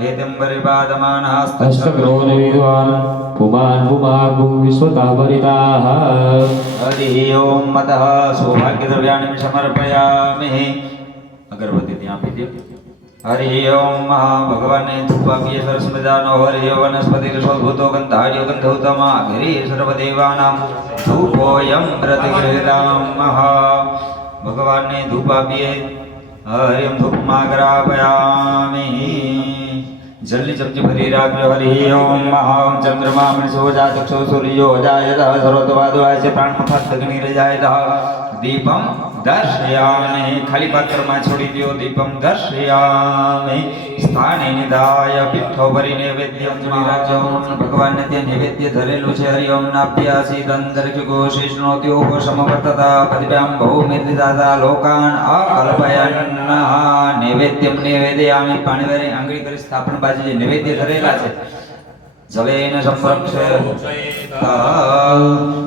हेतंबरि पादमानस्तग्रोन विद्वान् पुमान् पुमागुं विश्वतापरिताः हरि ओम मतः सौभाग्य द्रव्याणि समर्पयामि अगरबत्ती ત્યાં આપી દે हरि ओम भगवान धूपापीय सरस्मदानो हरि वनस्पति रसोद्भूतो गन्धार्यो गन्धौतमा हरि सर्वदेवानां धूपोऽयं प्रतिगृहीतामः भगवान धूपापीय हरिं धूपमाग्रापयामि जल्दी चमची भरी राख्यो हरि ओम चंद्रमा मृषो जातक्षो सूर्यो जायतः सर्वतोवादवाय प्राणमुखात् अग्निर्जायतः દીપમ દર્શયામિ ખાલી પાત્રમાં છોડી દો દીપમ દર્શયામિ સ્થાને નિધાય પીઠો ભરી નૈવેદ્યમ જોડી રાખજો ભગવાનને ત્યાં નૈવેદ્ય ધરેલું છે હરિ ઓમ નાભ્યાસી દંતર્જુગો શિષ્ણોત્યો સમવર્તતા પદભ્યામ ભૌમિર્દાતા લોકાન અકલ્પયન્નઃ નૈવેદ્યમ નૈવેદયામિ પાણી વાળી આંગળી કરી સ્થાપન બાજુ જે નૈવેદ્ય ધરેલા છે જલેન સંરક્ષ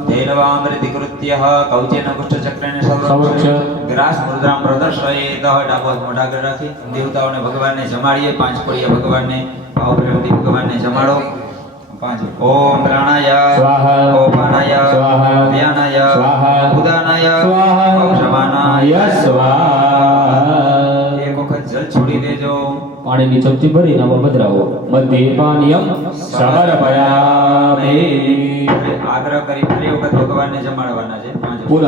દેનવામૃતિ કૃત્ય કૌચેન કુષ્ઠચક્રેણ સંરક્ષ ગ્રાસ મુદ્રામ પ્રદર્શયેત ડાબો હાથ મોઢા આગળ રાખી દેવતાઓને ભગવાનને જમાડીએ પાંચ કોળીએ ભગવાનને ભાવ પ્રેમથી ભગવાનને જમાડો પાંચ ઓમ પ્રાણાય સ્વાહા ઓમ પાનાય સ્વાહા ધ્યાનાય સ્વાહા ઉદાનાય સ્વાહા ઓમ શમાનાય ય સ્વાહા એક વખત જલ છોડી દેજો પાણીની ચમચી ભરી નામાં પધરાવો મધ્ય પાનીયમ સમર્પયામિ આગ્રહ કરી ફરી વખત ભગવાનને જમાડવાના છે પાંચ પુનઃ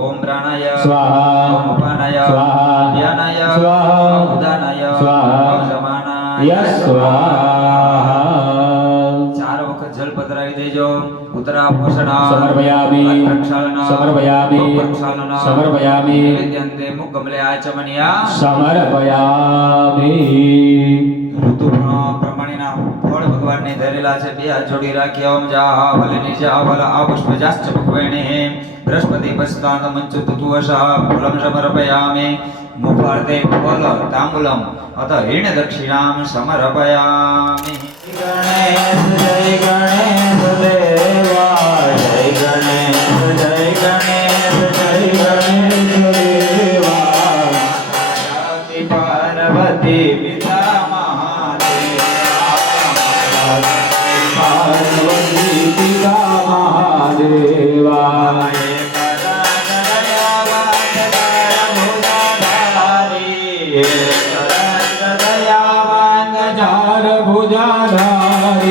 ઓમ પ્રાણાય સ્વાહા ઓમ ઉપાનાય સ્વાહા ધ્યાનાય સ્વાહા ઓમ ઉદાનાય સ્વાહા ઓમ શમાનાય ય સ્વાહા ચાર વખત જલ પધરાવી દેજો ઉત્તરા પોષણા સમર્પયામિ પ્રક્ષાલના સમર્પયામિ પ્રક્ષાલના સમર્પયામિ નૈવેદ્યંતે મુખકમલે આચમનિયા સમર્પયામિ ઋતુ પ્રમાણેના ફળ ભગવાનને ધરેલા છે બે હાથ જોડી રાખી ઓમ જાહ ભલે નીચે ભલે આ પુષ્પજાશ્ચ ભગવેણે બૃહસ્પતિ પસ્તાન મંચુ તુતુવશઃ ફલમ સમર્પયામિ મુખાર્તે ફલ તાંબૂલમ અત હિણ દક્ષિણામ સમર્પયામિ ગણેશ જય ગણેશ દેવા જય ગણેશ જય ગણેશ જય ગણેશ દેવા પાર્વતી પિતા પાર્વતી પિતા મહાદેવા ચાર ભુજાધારી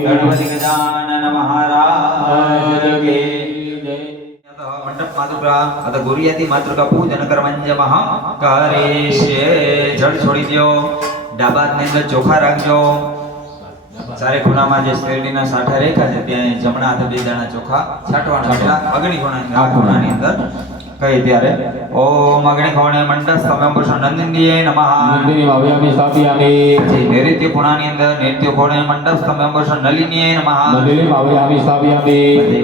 ગણપતિ ગજાનન મહારાજ કી જય મંડપ માતૃકા અથ ગુરિયાતી માતૃકા પૂજન કર્મંજમઃ કરિષ્યે જળ છોડી દો ડાબા હાથની અંદર ચોખા રાખજો ચારે ખૂણામાં જે શેરડીના સાઠા રેખા છે ત્યાં જમણા હાથે બે દાણા ચોખા છાંટવાના છે અગ્નિ ખૂણાની અંદર કહી ત્યારે ઓમ અગ્નિ ખૂણે મંડપ સ્તંભ નંદિનીય નમઃ નંદિની ભાવ્યામિ સ્થાપયામિ નૈઋત્ય ખૂણાની અંદર નૈઋત્ય ખૂણે મંડપ સ્તંભ નલિનીય નમઃ નંદિની ભાવ્યામિ સ્થાપયામિ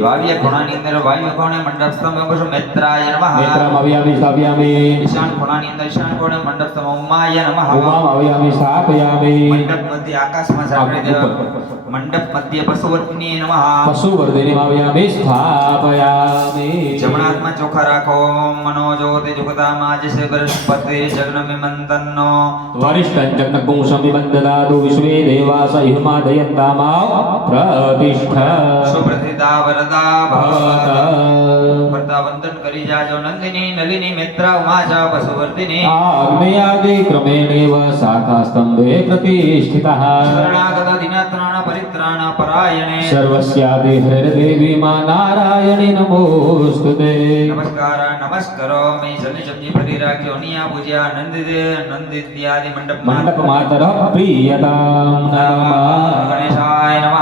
વાવ્ય ખૂણાની અંદર વાયુ ખૂણે મંડપ સ્તંભ મેત્રાય નમઃ નેત્રમ ભાવ્યામિ સ્થાપયામિ ઈશાન ખૂણાની અંદર ઈશાન ખૂણે મંડપ સ્તંભ ઉમાય નમઃ ઉમા ભાવ્યામિ સ્થાપયામિ મંડપ મધ્ય આકાશમાં સાંકળી દેવા મંડપ મધ્ય પશુવર્તિની નમઃ પશુવર્ધિની ભાવ્યામિ સ્થાપયામિ જમણા હાથમાં ચોખા રાખો ઓમ મનો જ્યોતિ જુગતામાજિષ બૃહસ્પતિ જગ્નમિમંતન્નો વરિષ્ઠં જગ્નકુંસમિબંદદાતુ વિશ્વે દેવાસ ઇહમા દયંતામા પ્રતિષ્ઠા સુપ્રતિતા વરદા ભવત ભવત વરદા વંદન કરી જાજો નંદિની નલિની મિત્રા ઉમાચા પશુવર્તિની આગ્નેયાદિ ક્રમેણેવ શાખા સ્તંભે પ્રતિષ્ઠિતઃ શરણાગત દિનાત્રાણ પરિત્રાણ પરાયણે સર્વસ્યાદિ હૃદેવી મા નારાયણી નમોસ્તુતે નમસ્કાર નમસ્કારો મે જલ્દી જમજી ફરી રાખ્યો અનિયા પૂજ્યા નંદિત્યાદિ મંડપ મંડપ માતર પ્રિયતામ નમઃ ગણેશાય નમઃ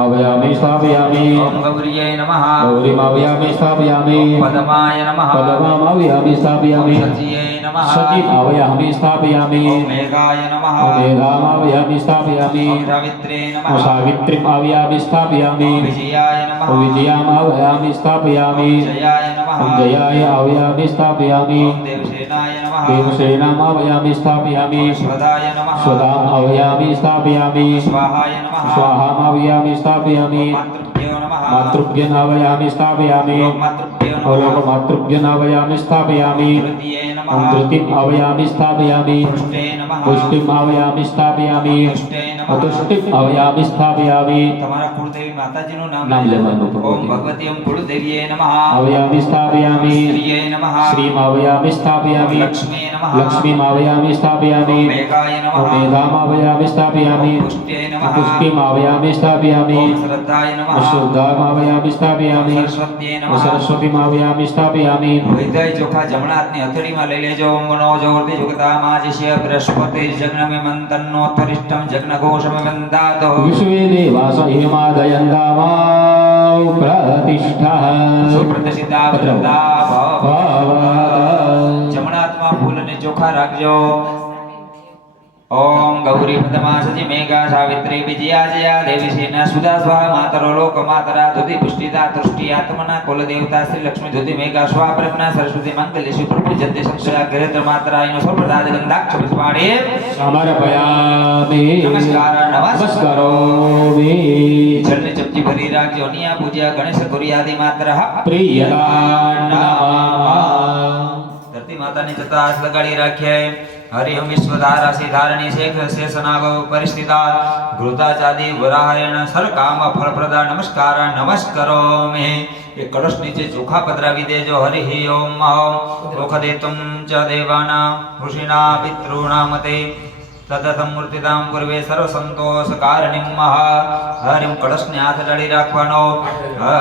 આવયામિ સ્થાપયામિ ઓમ ગૌરીય નમઃ ગૌરીમાવયામિ સ્થાપયામિ પદમાય નમઃ પદમાવયામિ સ્થાપયામિ સચિય નમઃ સચિમાવયામિ સ્થાપયામિ ઓમ મેઘાય નમઃ મેધામાવયામિ સ્થાપયામિ ઓમ સાવિત્રે નમઃ સાવિત્રીમાવયામિ સ્થાપયામિ વિજયાય નમઃ વિજયામાવયામિ સ્થાપયામિ જયાય નમઃ જયાય આવયામિ સ્થાપયામિ ઓમ દેવસેનાય નમઃ દેવસેનામાવયામિ સ્થાપયામિ સ્વદાય નમઃ સ્વધામાવયામિ સ્થાપયામિ સ્વાહાય નમઃ સ્વાહામાવયામિ સ્થાપયામિ માતૃભ્યો નમઃ માતૃભ્યનાવયામિ સ્થાપયામિ માતૃભ્યો નમઃ માતૃભ્યનાવયામિ સ્થાપયામિ તૃતીય નમઃ ધૃતિમ આવયામિ સ્થાપયામિ પુષ્ટે નમઃ પુષ્ટિમ આવયામિ સ્થાપયામિ પુષ્ટે નમઃ અતુષ્ટિમ આવયામિ સ્થાપયામિ તમારા કુળદેવી માતાજીનું નામ નામ લેવાનું ઓમ ભગવતી ભગવતી ઓમ કુળદેવીએ નમઃ આવયામિ સ્થાપયામિ શ્રીયે નમઃ શ્રીમ આવયામિ સ્થાપયામિ લક્ષ્મી નમઃ લક્ષ્મીમ આવયામિ સ્થાપયામિ મેઘાય નમઃ મેધામ આવયામિ સ્થાપયામિ પુષ્ટે નમઃ પુષ્ટિમ આવયામિ સ્થાપયામિ ઓમ શ્રદ્ધાય નમઃ શ્રદ્ધામ આવયામિ સ્થાપયામિ સરસ્વત્યે નમઃ સરસ્વતીમ આવયામિ સ્થાપયામિ વૈદય ચોખા જમણા હાથની હથેળીમાં લઈ લેજો ઓમ મનો જોર્તિ જુગતામાજિષ્ય બૃહસ્પતિ જગ્નમિમંતન્નો ત્વરિષ્ઠમ જગ્નઘોષમિમંતાતો વિશ્વે દેવાસ હિમાદયંતામાવ પ્રતિષ્ઠા સુપ્રતિષ્ઠિતા વરદા ભવ ભવત જમણા હાથમાં ફૂલ અને ચોખા રાખજો ઓમ ગૌરી પદમા સજી મેઘા સાવિત્રી વિજયા જયા દેવી સેના સુદા સ્વાહા માતરો લોક માતરા ધુતિ પુષ્ટિતા તૃષ્ટિ આત્મના કુલ દેવતા શ્રી લક્ષ્મી ધુતિ મેઘા સ્વા બ્રહ્મણા સરસ્વતી મંગલે શિવ પ્રભુજંતે સંશયા ગ્રહેત્ર માતરાયનો સૌપ્રદાદ ગંધાક્ષ પુષ્પાડે સમર્પયામિ નમસ્કાર નમસ્કારોમિ જળને ચમચી ભરી રાખજો અનિયા પૂજ્યા ગણેશ ગૌરી આદિ માત્ર પ્રિયતાનામા ધરતી માતાની જતા હાથ લગાડી રાખ્યા હરિ વિશ્વધારા સિધારણી શેખ શેષનાગ પરિસ્થિતા ઘૃતાચાદી વરાહયણ સરકામ ફળપ્રદા નમસ્કાર નમસ્કારો મે એ કળશ નીચે ચોખા પધરાવી દેજો હરિ ઓમ ઓખદે તુમ ચ દેવાના ઋષિના પિતॄણા મતે તદતમ મૂર્તિદામ પૂર્વે સર્વ સંતોષ કારણિમ મહા હરિમ કળશને હાથ ડાળી રાખવાનો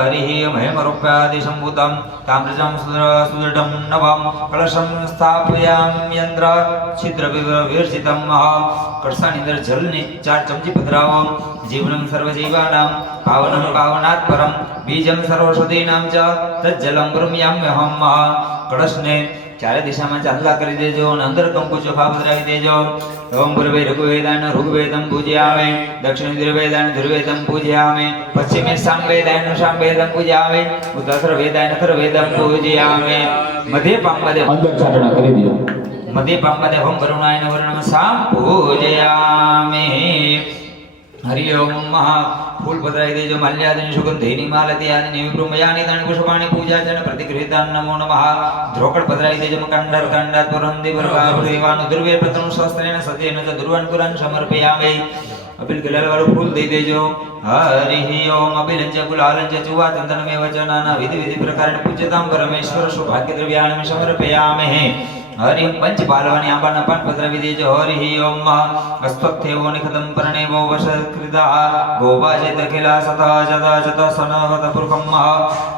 હરિ હેમ રૂપ્યાદિ સંભૂતમ તામ્રજમ સુદૃઢમ નવમ કળશમ સ્થાપયામ યંત્ર છિદ્ર વિવર્જિતમ મહા કળશાની અંદર જલની 4 ચમચી પધરાવો જીવનમ સર્વજીવાનામ પાવનમ પાવનાત પરમ બીજમ સર્વૌષધીનામ ચ તજ્જલમ ગૃહ્યામ્યહમ મહા કળશને ચારે દિશામાં ચાંદલા કરી દેજો અને અંદર કંકુ ચોખા પધરાવી દેજો ઓમ પૂર્વે ઋગ્વેદાન ઋગ્વેદમ પૂજ્યામે દક્ષિણે ધ્રુવેદાન ધ્રુવેદમ પૂજ્યામે પશ્ચિમે સામવેદાન સામવેદમ પૂજ્યામે ઉત્તર વેદાન અથર્વેદમ પૂજ્યામે મધ્ય પામદે અંદર ચાટણા કરી દીધો મધ્ય પામદે હોમ કરુણાય વર્ણમ સામ પૂજ્યામે હરિ ઓમ મહા ફૂલ પધરાવી દેજો માલ્યાદિની સુગંધેની માલતી આદિની વિભ્રુમયાની દાન પુષ્પાણી પૂજા જન પ્રતિગૃહિતાન નમો નમઃ ધ્રોકડ પધરાવી દેજો કંડર કંડાત પુરંદી પરગારુવાન દુર્વે પ્રતમ શસ્ત્રેણ સતેન ચ દુર્વાન પુરાણ સમર્પયામે અબિલ ગલાલ વાળું ફૂલ દઈ દેજો હરિ ઓમ અબિલંચ ગુલાલંચ ચુવા ચંદન મે વચનાના વિધિ વિધિ પ્રકારેણ પૂજ્યતામ પરમેશ્વર સૌભાગ્ય દ્રવ્યાણિ સમર્પયામે હરિ પંચ પાલવાની આંબાના પાન પધરાવી દેજો હરિ ઓમ અસ્તથેવો નિખદમ પરણેવો વશકૃતા ગોવાજેત ખિલા સત જત જત સનવત પુરખમ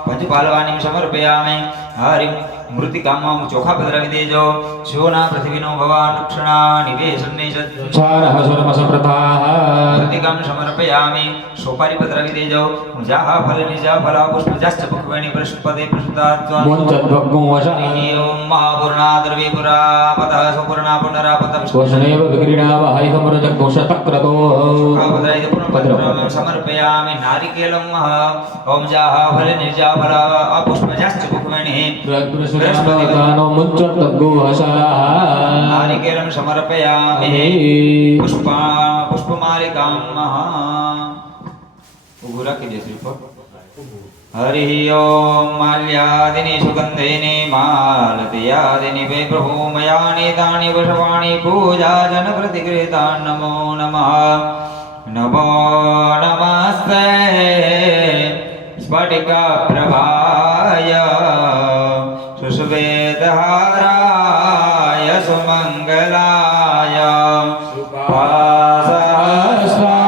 પંચ પાલવાની સમર્પયામે હરિ મૃતિકામાં ચોખા પધરાવી દેજો શિવના પૃથ્વીનો ભવાન ક્ષણા નિવેશને ચારઃ સર્વસપ્રથાઃ મૃતિકામ સમર્પયામિ સોપારી પધરાવી દેજો જાહા ફલ નિજા ફલા પુષ્પજાશ્ચ પુષ્પાણી બૃહસ્પતિ પ્રસુતા મોંચદ્વગ્ગો વશનિ ઓમ મહાપૂર્ણા દ્રવ્ય પુરાપતઃ સુપૂર્ણા પુનરાપતઃ કોશનેવ વિક્રીણાવહૈ સમૃજઘોષતક્રતો પુનઃ સમર્પયામિ નારિકેલમ ઓમ જાહા ફલ નિજા ફલા પુષ્પજાશ્ચ પુષ્પાણી બૃહસ્પતિનો મુંચદ્વગ્ગો વશઃ નારિકેલમ સમર્પયામિ પુષ્પમાલિકામ ઉભું રાખી દે શ્રીફળ हरि ओम माल्यादिनि सुगंधिनि मालतीयादिनि वै प्रभूमयानि तानि वशवाणि पूजा जन प्रतिकृता नमो नमः नमो नमस्ते स्फटिक प्रभाय सुश्वेतहाराय सुमंगलाय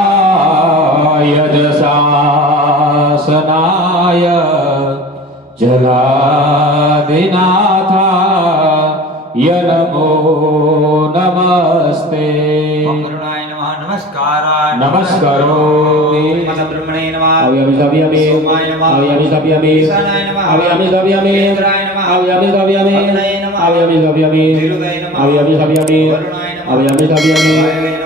सहस्राय जशासनाय जलादिनाथाय नमो नमस्ते करुणाय नमः नमस्काराय नमस्कारोमि ब्रह्मणे नमः अव्यामि सव्यामि सोमाय नमः अव्यामि सव्यामि ईशानाय नमः अव्यामि सव्यामि इंद्राय नमः अव्यामि सव्यामि अग्नये नमः अव्यामि सव्यामि निरुदाय नमः अव्यामि सव्यामि वरुणाय नमः अव्यामि सव्यामि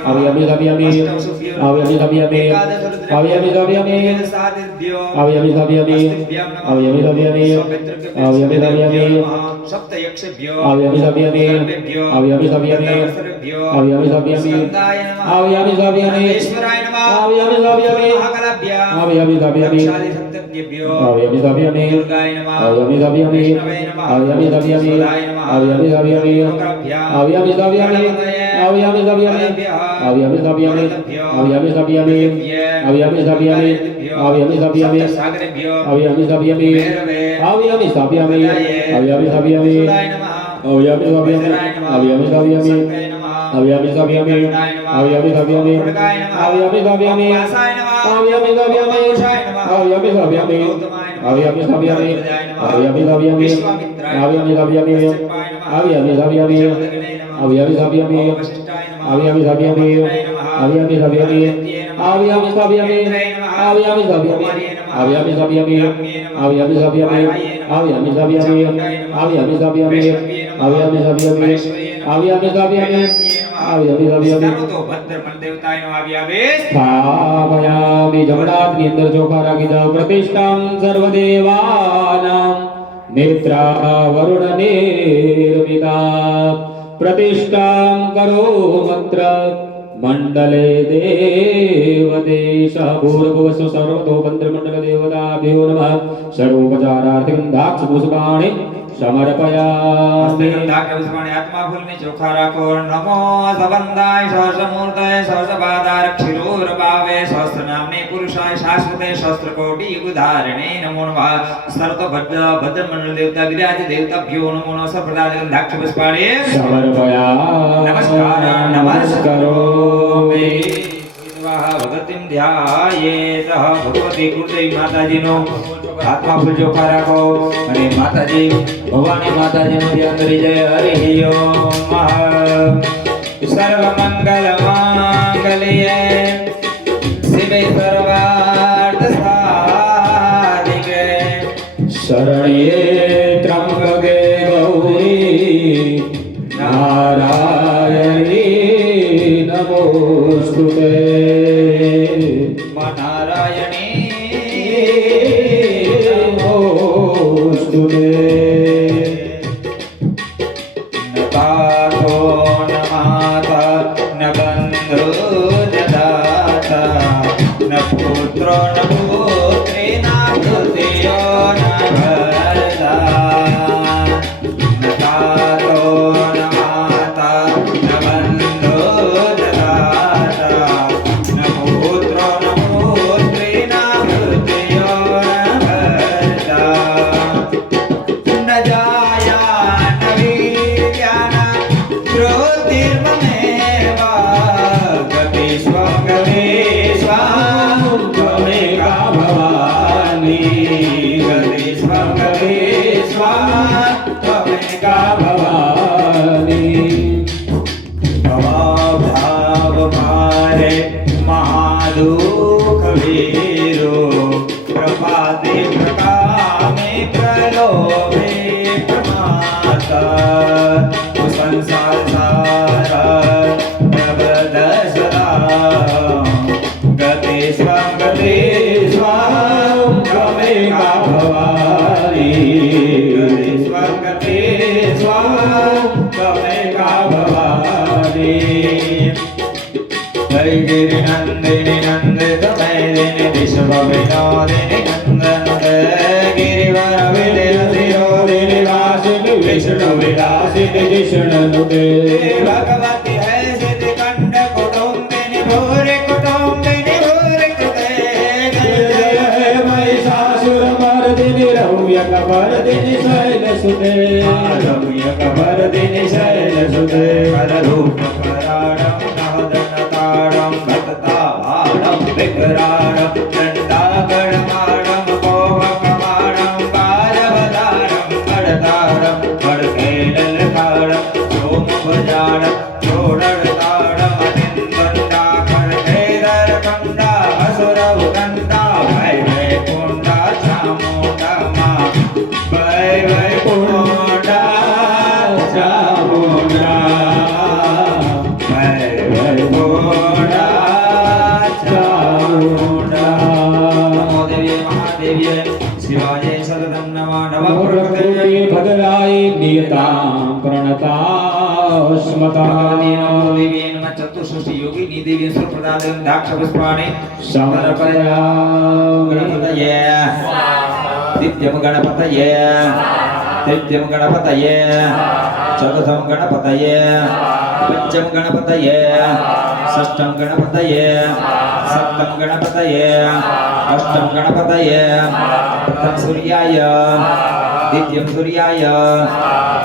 अव्यामि सव्यामि अष्टौसुभ्यो अव्यामि सव्यामि एकादशरुद्रेभ्यो अव्यामि सव्यामि वेदसादिभ्यो अव्यामि सव्यामि अस्तिभ्यां नमः अव्यामि सव्यामि सौमित्रभ्यो अव्यामि सव्यामि नमः सप्तयक्षभ्यो अव्यामि सव्यामि सर्वेभ्यो अव्यामि सव्यामि दशरथभ्यो अव्यामि सव्यामि स्कन्दाय नमः अव्यामि सव्यामि ईश्वराय नमः अव्यामि सव्यामि महाकलाभ्यां अव्यामि सव्यामि दक्षादिसप्तभ्यो अव्यामि सव्यामि दुर्गाय नमः अव्यामि सव्यामि विष्णवे नमः अव्यामि सव्यामि सुधाय नमः अव्यामि सव्यामि लोकभ्यां अव्यामि सव्यामि अव्यामि सव्यामि अव्यामि सव्यामि अव्यामि सव्यामि अव्यामि सव्यामि अव्यामि सव्यामि सागरेभ्यो अव्यामि सव्यामि भैरवे अव्यामि सव्यामि अव्यामि सव्यामि सुधाय नमः अव्यामि सव्यामि अव्यामि सव्यामि संकय नमः अव्यामि सव्यामि अव्यामि सव्यामि खड्गाय नमः अव्यामि सव्यामि वासाय नमः अव्यामि सव्यामि अंकुशाय नमः अव्यामि सव्यामि गौतमाय नमः अव्यामि सव्यामि भद्रजाय नमः अव्यामि सव्यामि विश्वामित्राय नमः अव्यामि सव्यामि कश्यपाय नमः अव्यामि सव्यामि जमदग्ने नमः अव्यामि सव्यामि वशिष्ठाय नमः अव्यामि सव्यामि मन्त्रये नमः अव्यामि सव्यामि अगस्त्ये नमः अव्यामि सव्यामि इंद्रये नमः अव्यामि सव्यामि कुमार्ये नमः अव्यामि सव्यामि ब्रह्मणे नमः अव्यामि सव्यामि वाराये नमः अव्यामि सव्यामि चामुण्डाय नमः अव्यामि सव्यामि वैष्णव्ये नमः अव्यामि सव्यामि महेश्वर्ये नमः अव्यामि सव्यामि वेदान्त्ये नमः अव्यामि सव्यामि सर्वतो भद्रमलदेवताय नमः अव्यावे स्थापयामि जमनाग्नि अंदर ચોખા રાખી જાઓ પ્રતિષ્ઠાં સર્વદેવાનાં નેત્રા વરુણ નિર્મિતા પ્રતિષ્ઠાં કરો મંત્ર મંડલે દેવદેશ ભૂર્ભુવસ્સુ સર્વતો મંત્રમંડલ દેવતાભ્યો નમઃ સર્વોપચારાર્થં દાક્ષ પુષ્પાણિ સમર્પયામિ आत्मा फूलने चोखा राखो नमो सबंधाय सहस्रमूर्तय सहस्रपादार क्षीरोरभावे सहस्र नामने पुरुषाय शाश्वते सहस्र कोटि उदाहरणे नमो नमः सर्व भद्र मंडल देवता विराज देवताभ्यो नमो नमः सर्वदा दाक्ष पुष्पाणि समर्पयामि नमस्कार नमस्करोमि भगवतीं ध्यायेत भगवती कुलदेवी माताजीનો આત્મા ફૂલ ચોખા રાખો અને માતાજી ભવાની માતાજીનું ધ્યાન કરી જય હરિ ઓમ સર્વ મંગલ માંગલ્યે શિવે સર્વાર્થ સાધિકે शरण्ये त्र्यंबके गौरी नारायणी नमोस्तुते નારાયણી नमोस्तुते न तातो न माता न बन्धु न दाता न पुत्रो न पुत्री न तृतीयो न भर्ता न तातो न माता न बन्धु न दाता न पुत्रो न पुत्री न तृतीयो न भर्ता न जाया न वीर्या न ज्योतिर्ममेव गतिस्वं त्वमेका भवानी गतिस्वं त्वमेका भवानी भाव मारे महादुख वीरो प्रपाते प्रकामे प्रलोभे प्रमाता संसार सारा प्रबल सदा गति स्वं त्वमेका भवानी गति त्वमेका भवानी गिरि नंदिनी नंदित मैदिनी विश्व विनोदिनी नंदन सुते भगवती है सिद्धकंड कुटुंबिनी भूरि कृते जय जय हे महिषासुर मर्दिनि रौयक मर्दिनि शैलसुते रौयक मर्दिनि शैलसुते कररूप कराणं नवदनताडं भक्तावाणं विकराणं दण्डागणमाणं कोमकमाणं पारवदानं खडताडं खड्गैललकाडं सोमभुजाडं चोडताडं अतिन्दण्डा खड्गैदरकण्डा असुरवकण्डा भै वैकुण्डा चामुण्डा मा भै वैकुण्डा चामुण्डा भै वैकुण्डा चामुण्डा नमो देवी महादेवी शिवाय सततं नमः नमः प्रकृते प्रकृति भद्राय नियतां प्रणतास्मता नमो देवी नमः चतुष्षष्टि योगिनी देवी सुप्रदानं दाक्षपुष्पाणि समर्पयामि गणपतये नित्यं गणपतये नित्यं गणपतये चतुर्थं गणपतये पंचम गणपतये षष्ठं गणपतये सप्तम गणपतये अष्टम गणपतये प्रथम सूर्याय द्वितीयं सूर्याय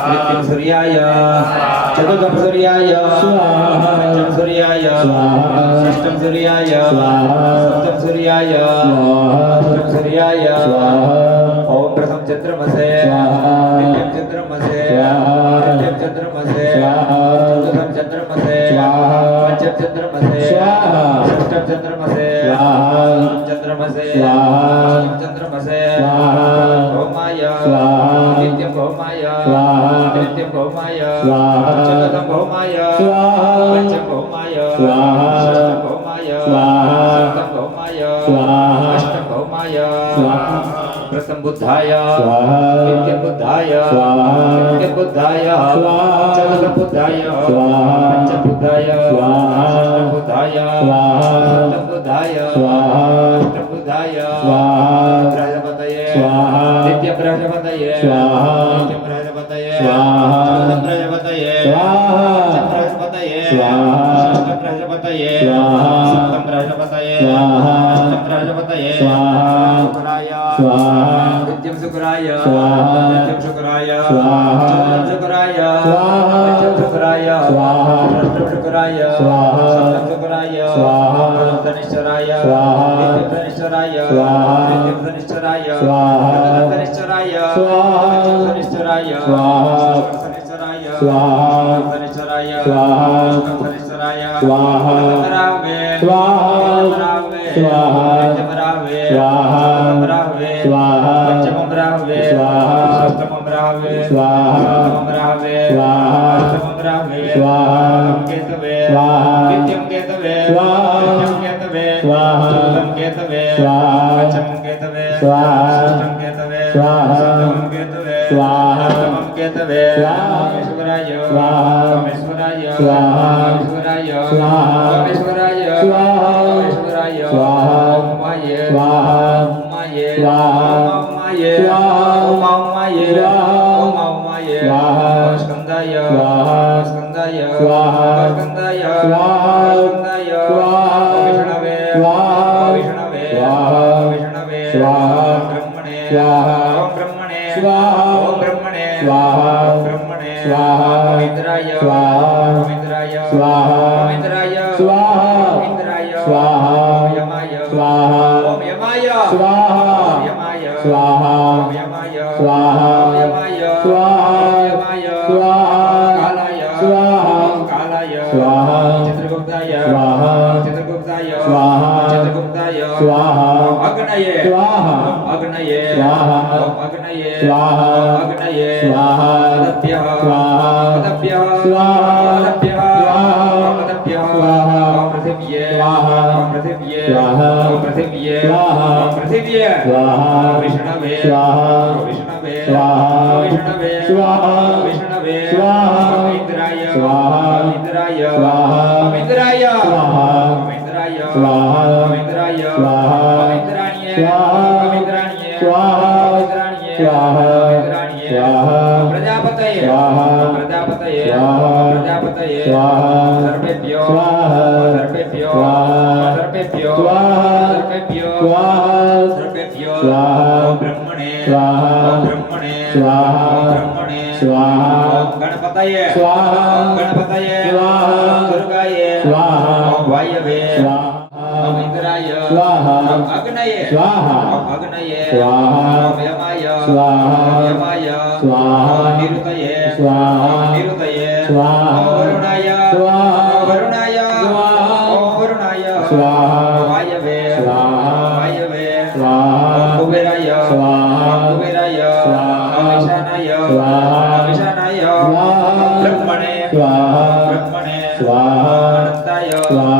तृतीयं सूर्याय चतुर्थं सूर्याय पंचम सूर्याय षष्ठं सूर्याय सप्तम सूर्याय अष्टम सूर्याय ओम प्रथम चंद्रमसे द्वितीयं चंद्रमसे तृतीयं चंद्रमसे चतुर्थं चंद्रमसे पंचम चंद्रमसे षष्ठं चंद्रमसे सप्तम चंद्रमसे अष्टम चंद्रमसे होमाय नित्यं होमाय नित्यं होमाय चतुर्थं होमाय पंचम होमाय षष्ठं होमाय सप्तम होमाय अष्टम होमाय प्रथम बुद्धाय नित्यं बुद्धाय नित्यं बुद्धाय चतुर्थं बुद्धाय पंचम बुद्धाय षष्ठं बुद्धाय सप्तम बुद्धाय अष्टम बुद्धाय प्रजापतये नित्यं प्रजापतये नित्यं प्रजापतये चतुर्थं प्रजापतये पंचम प्रजापतये षष्ठं प्रजापतये सप्तम प्रजापतये अष्टम प्रजापतये शुक्राय नित्यं शुक्राय नित्यं शुक्राय चतुर्थं शुक्राय पंचम शुक्राय षष्ठं शुक्राय सप्तम शुक्राय प्रथम धनिष्ठराय नित्यं धनिष्ठराय नित्यं धनिष्ठराय प्रथम धनिष्ठराय पंचम धनिष्ठराय षष्ठं धनिष्ठराय सप्तम धनिष्ठराय अष्टम धनिष्ठराय प्रथम राहवे नित्यं राहवे प्रथम राहवे पंचमं राहवे षष्ठमं राहवे सप्तमं राहवे अष्टमं राहवे नवमं केतवे नित्यं केतवे पंचमं केतवे चतुर्थं केतवे पंचमं केतवे षष्ठं केतवे सप्तमं केतवे अष्टमं केतवे कामेश्वराय कामेश्वराय कामेश्वराय कामेश्वराय कामेश्वराय ओम माये ओम माये ओम माये ओम माये ओम माये स्कंदाय स्कंदाय स्कंदाय स्कंदाय विष्णवे विष्णवे विष्णवे ब्रह्मणे ओम ब्रह्मणे ओम ब्रह्मणे ओम ब्रह्मणे इंद्राय इंद्राय इंद्राय इंद्राय ओम यमाय ओम यमाय ओम यमाय ओम यमाय ओम यमाय यमाय कालाय कालाय चित्रगुप्ताय चित्रगुप्ताय चित्रगुप्ताय अग्नये अग्नये अग्नये अग्नये पदभ्यः पदभ्यः पदभ्यः पदभ्यः पृथिव्ये पृथिव्ये पृथिव्ये पृथिव्ये विष्णवे विष्णवे विष्णवे विष्णवे इंद्राय इंद्राय इंद्राय इंद्राय इंद्राय इंद्राण्ये इंद्राण्ये इंद्राण्ये इंद्राण्ये प्रजापतये प्रजापतये गणपतये स्वाहा सर्वेभ्यो स्वाहा सर्वेभ्यो स्वाहा सर्वेभ्यो स्वाहा सर्वेभ्यो स्वाहा सर्वेभ्यो स्वाहा ओम ब्रह्मणे स्वाहा ओम ब्रह्मणे स्वाहा ओम ब्रह्मणे स्वाहा ओम गणपतये स्वाहा ओम गणपतये स्वाहा ओम दुर्गाये स्वाहा ओम वायवे स्वाहा ओम इंद्राय स्वाहा ओम अग्नये स्वाहा ओम अग्नये स्वाहा ओम यमाय स्वाहा ओम यमाय स्वाहा ओम निरुतये स्वाहा ओम निरुतये स्वाहा ओम वरुणाय स्वाहा ओम वरुणाय स्वाहा ओम वरुणाय स्वाहा ओम वायवे स्वाहा ओम वायवे स्वाहा ओम कुबेराय स्वाहा ओम कुबेराय स्वाहा ओम ईशानाय स्वाहा ओम ईशानाय स्वाहा ब्रह्मणे स्वाहा ब्रह्मणे स्वाहा अनंताय स्वाहा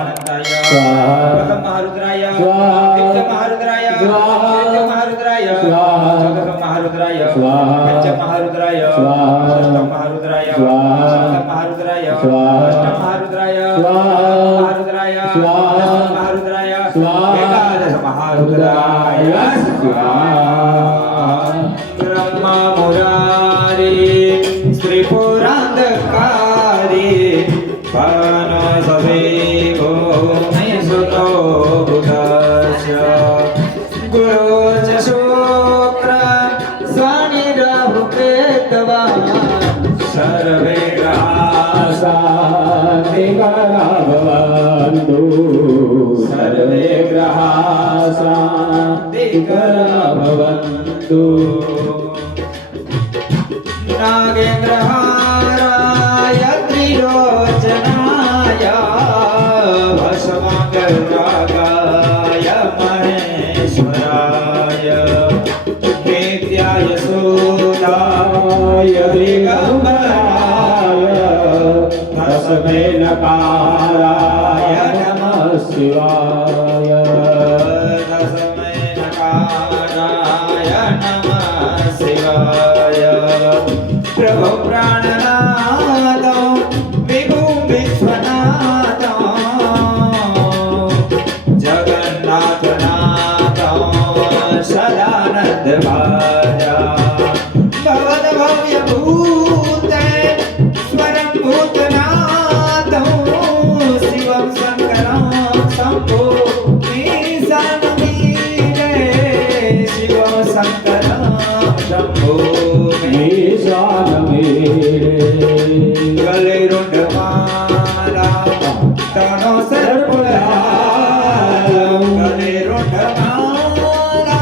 अनंताय स्वाहा प्रथम महारुद्राय स्वाहा द्वितीय महारुद्राय स्वाहा तृतीय महारुद्राय स्वाहा चतुर्थ महारुद्राय स्वाहा पंचम महारुद्राय स्वाहा षष्ठम महारुद्राय स्वाहा सप्तम महारुद्राय स्वाहा अष्टम महारुद्राय स्वाहा नवम महारुद्राय स्वाहा दशम महारुद्राय स्वाहा एकादश महारुद्राय स्वाहा ब्रह्मा मुरारी श्री पुरांधकारी पान सदैवो मे सुतो बुधस्य गुरु च शुक्र शनि राहु केतवा सर्वे ग्रहासा शान्तिकरा भवन्तु सर्वे ग्रहाः शान्तिकरा भवन्तु नागेन्द्रहाराय त्रिलोचनाय भस्मकर्णाय महेश्वराय नित्याय सूदाय दिगम्बराय तस्मै नकाराय नमः शिवाय तस्मै नकाराय नमः शिवाय प्रभु प्राणनाथ विभु विश्वनाथ जगन्नाथ नाथ सदानंद भाजा भवद भव्य भूते स्वरं भूतनाथ शिवं शंकरं शंभो ईशानमीरे शिवं शंकरं शंभो गले रुंडमाला तनो सर्पहार गले रुंडमाला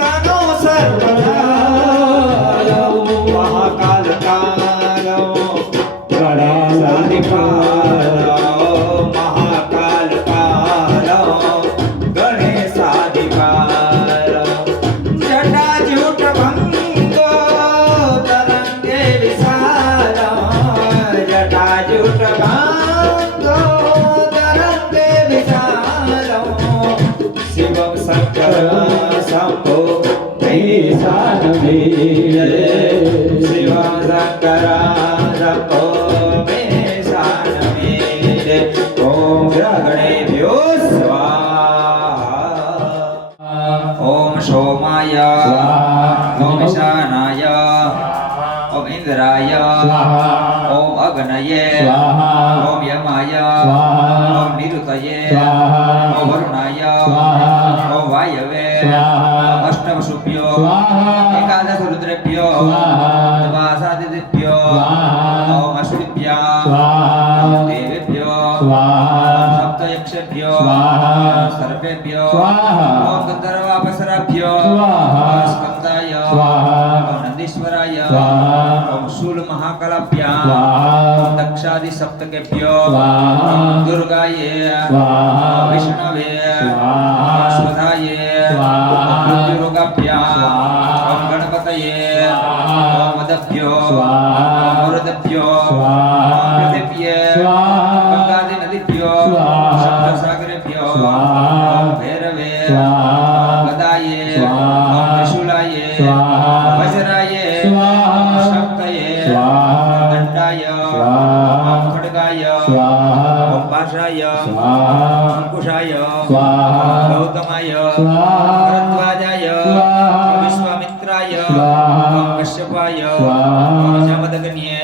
तनो सर्पहार महाकाल काल गणेशाधिकार महाकाल काल गणेशाधिकार जटाजूट भंगो तरंगे विशाल जटाजूट भंगो तरंगे विशाल शिवं शंकरं शंभो ईशानवीरे शिवं शंकरं शंभो ईशानवीरे ॐ ग्रहणेभ्यो स्वाहा ॐ सोमाय ॐ ईशानाय ॐ इंद्राय स्वाहा ॐ अग्नये स्वाहा ॐ यमाय स्वाहा ॐ निरुतये स्वाहा ॐ वरुणाय स्वाहा ॐ वायवे स्वाहा अष्टवसुभ्यो स्वाहा एकादश रुद्रेभ्यो स्वाहा द्वादशादिभ्यो स्वाहा ॐ अश्विभ्यः स्वाहा ॐ देवेभ्यो स्वाहा ॐ सप्तयक्षेभ्यो स्वाहा सर्वेभ्यो स्वाहा ॐ गन्धर्वापसराभ्यो स्वाहा ॐ स्कन्दाय स्वाहा ॐ नन्दीश्वराय स्वाहा ॐ शूलमहाकलाभ्यां स्वाहा ॐ दक्षादिसप्तकेभ्यो स्वाहा ॐ दुर्गाये स्वाहा ॐ विष्णवे स्वाहा ॐ स्वधाये स्वाहा ॐ मृत्युरोगाभ्यां स्वाहा ॐ गणपतये स्वाहा ॐ मदभ्यो स्वाहा ॐ मुरुदभ्यो स्वाहा ॐ पृथिव्ये स्वाहा गङ्गादिनदीभ्यो स्वाहा सप्तसागरेभ्यो स्वाहा ॐ भैरवे स्वाहा ॐ गदाये स्वाहा ॐ त्रिशूलाये स्वाहा ॐ वज्राये स्वाहा ॐ शक्तये स्वाहा ॐ दण्डाय स्वाहा ॐ खड्गाय स्वाहा ॐ पाशाय स्वाहा ॐ अंकुशाय स्वाहा ॐ गौतमाय स्वाहा भरद्वाजाय स्वाहा ॐ विश्वामित्राय स्वाहा ॐ कश्यपाय स्वाहा ॐ जमदग्न्ये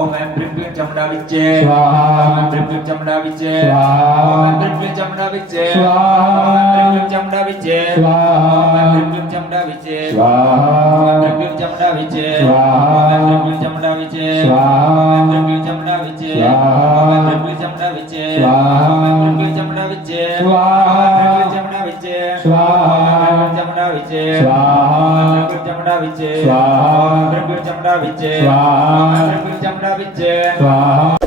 ઓમ એમ પ્રીમ પ્રીમ ચમડા વિચે સ્વાહા. ઓમ એમ પ્રીમ પ્રીમ ચમડા વિચે સ્વાહા. ઓમ એમ પ્રીમ પ્રીમ ચમડા વિચે સ્વાહા. ઓમ એમ પ્રીમ પ્રીમ ચમડા વિચે સ્વાહા. ઓમ એમ પ્રીમ પ્રીમ ચમડા વિચે સ્વાહા. ઓમ એમ પ્રીમ પ્રીમ ચમડા વિચે સ્વાહા. ઓમ એમ પ્રીમ પ્રીમ ચમડા વિચે સ્વાહા. ઓમ એમ પ્રીમ પ્રીમ ચમડા વિચે સ્વાહા. ઓમ એમ પ્રીમ પ્રીમ ચમડા વિચે સ્વાહા. ઓમ એમ પ્રીમ પ્રીમ ચમડા વિચે સ્વાહા. ઓમ એમ પ્રીમ પ્રીમ ચમડા વિચે સ્વાહા. ઓમ એમ પ્રીમ પ્રીમ ચમડા વિચે સ્વાહા. ઓમ એમ પ્રીમ પ્રીમ ચમડા વિચે સ્વાહા. ઓમ એમ પ્રીમ પ્રીમ ચમડા વિચે સ્વાહા. ઓમ એમ પ્રીમ પ્રીમ ચમડા વિચે સ્વાહા.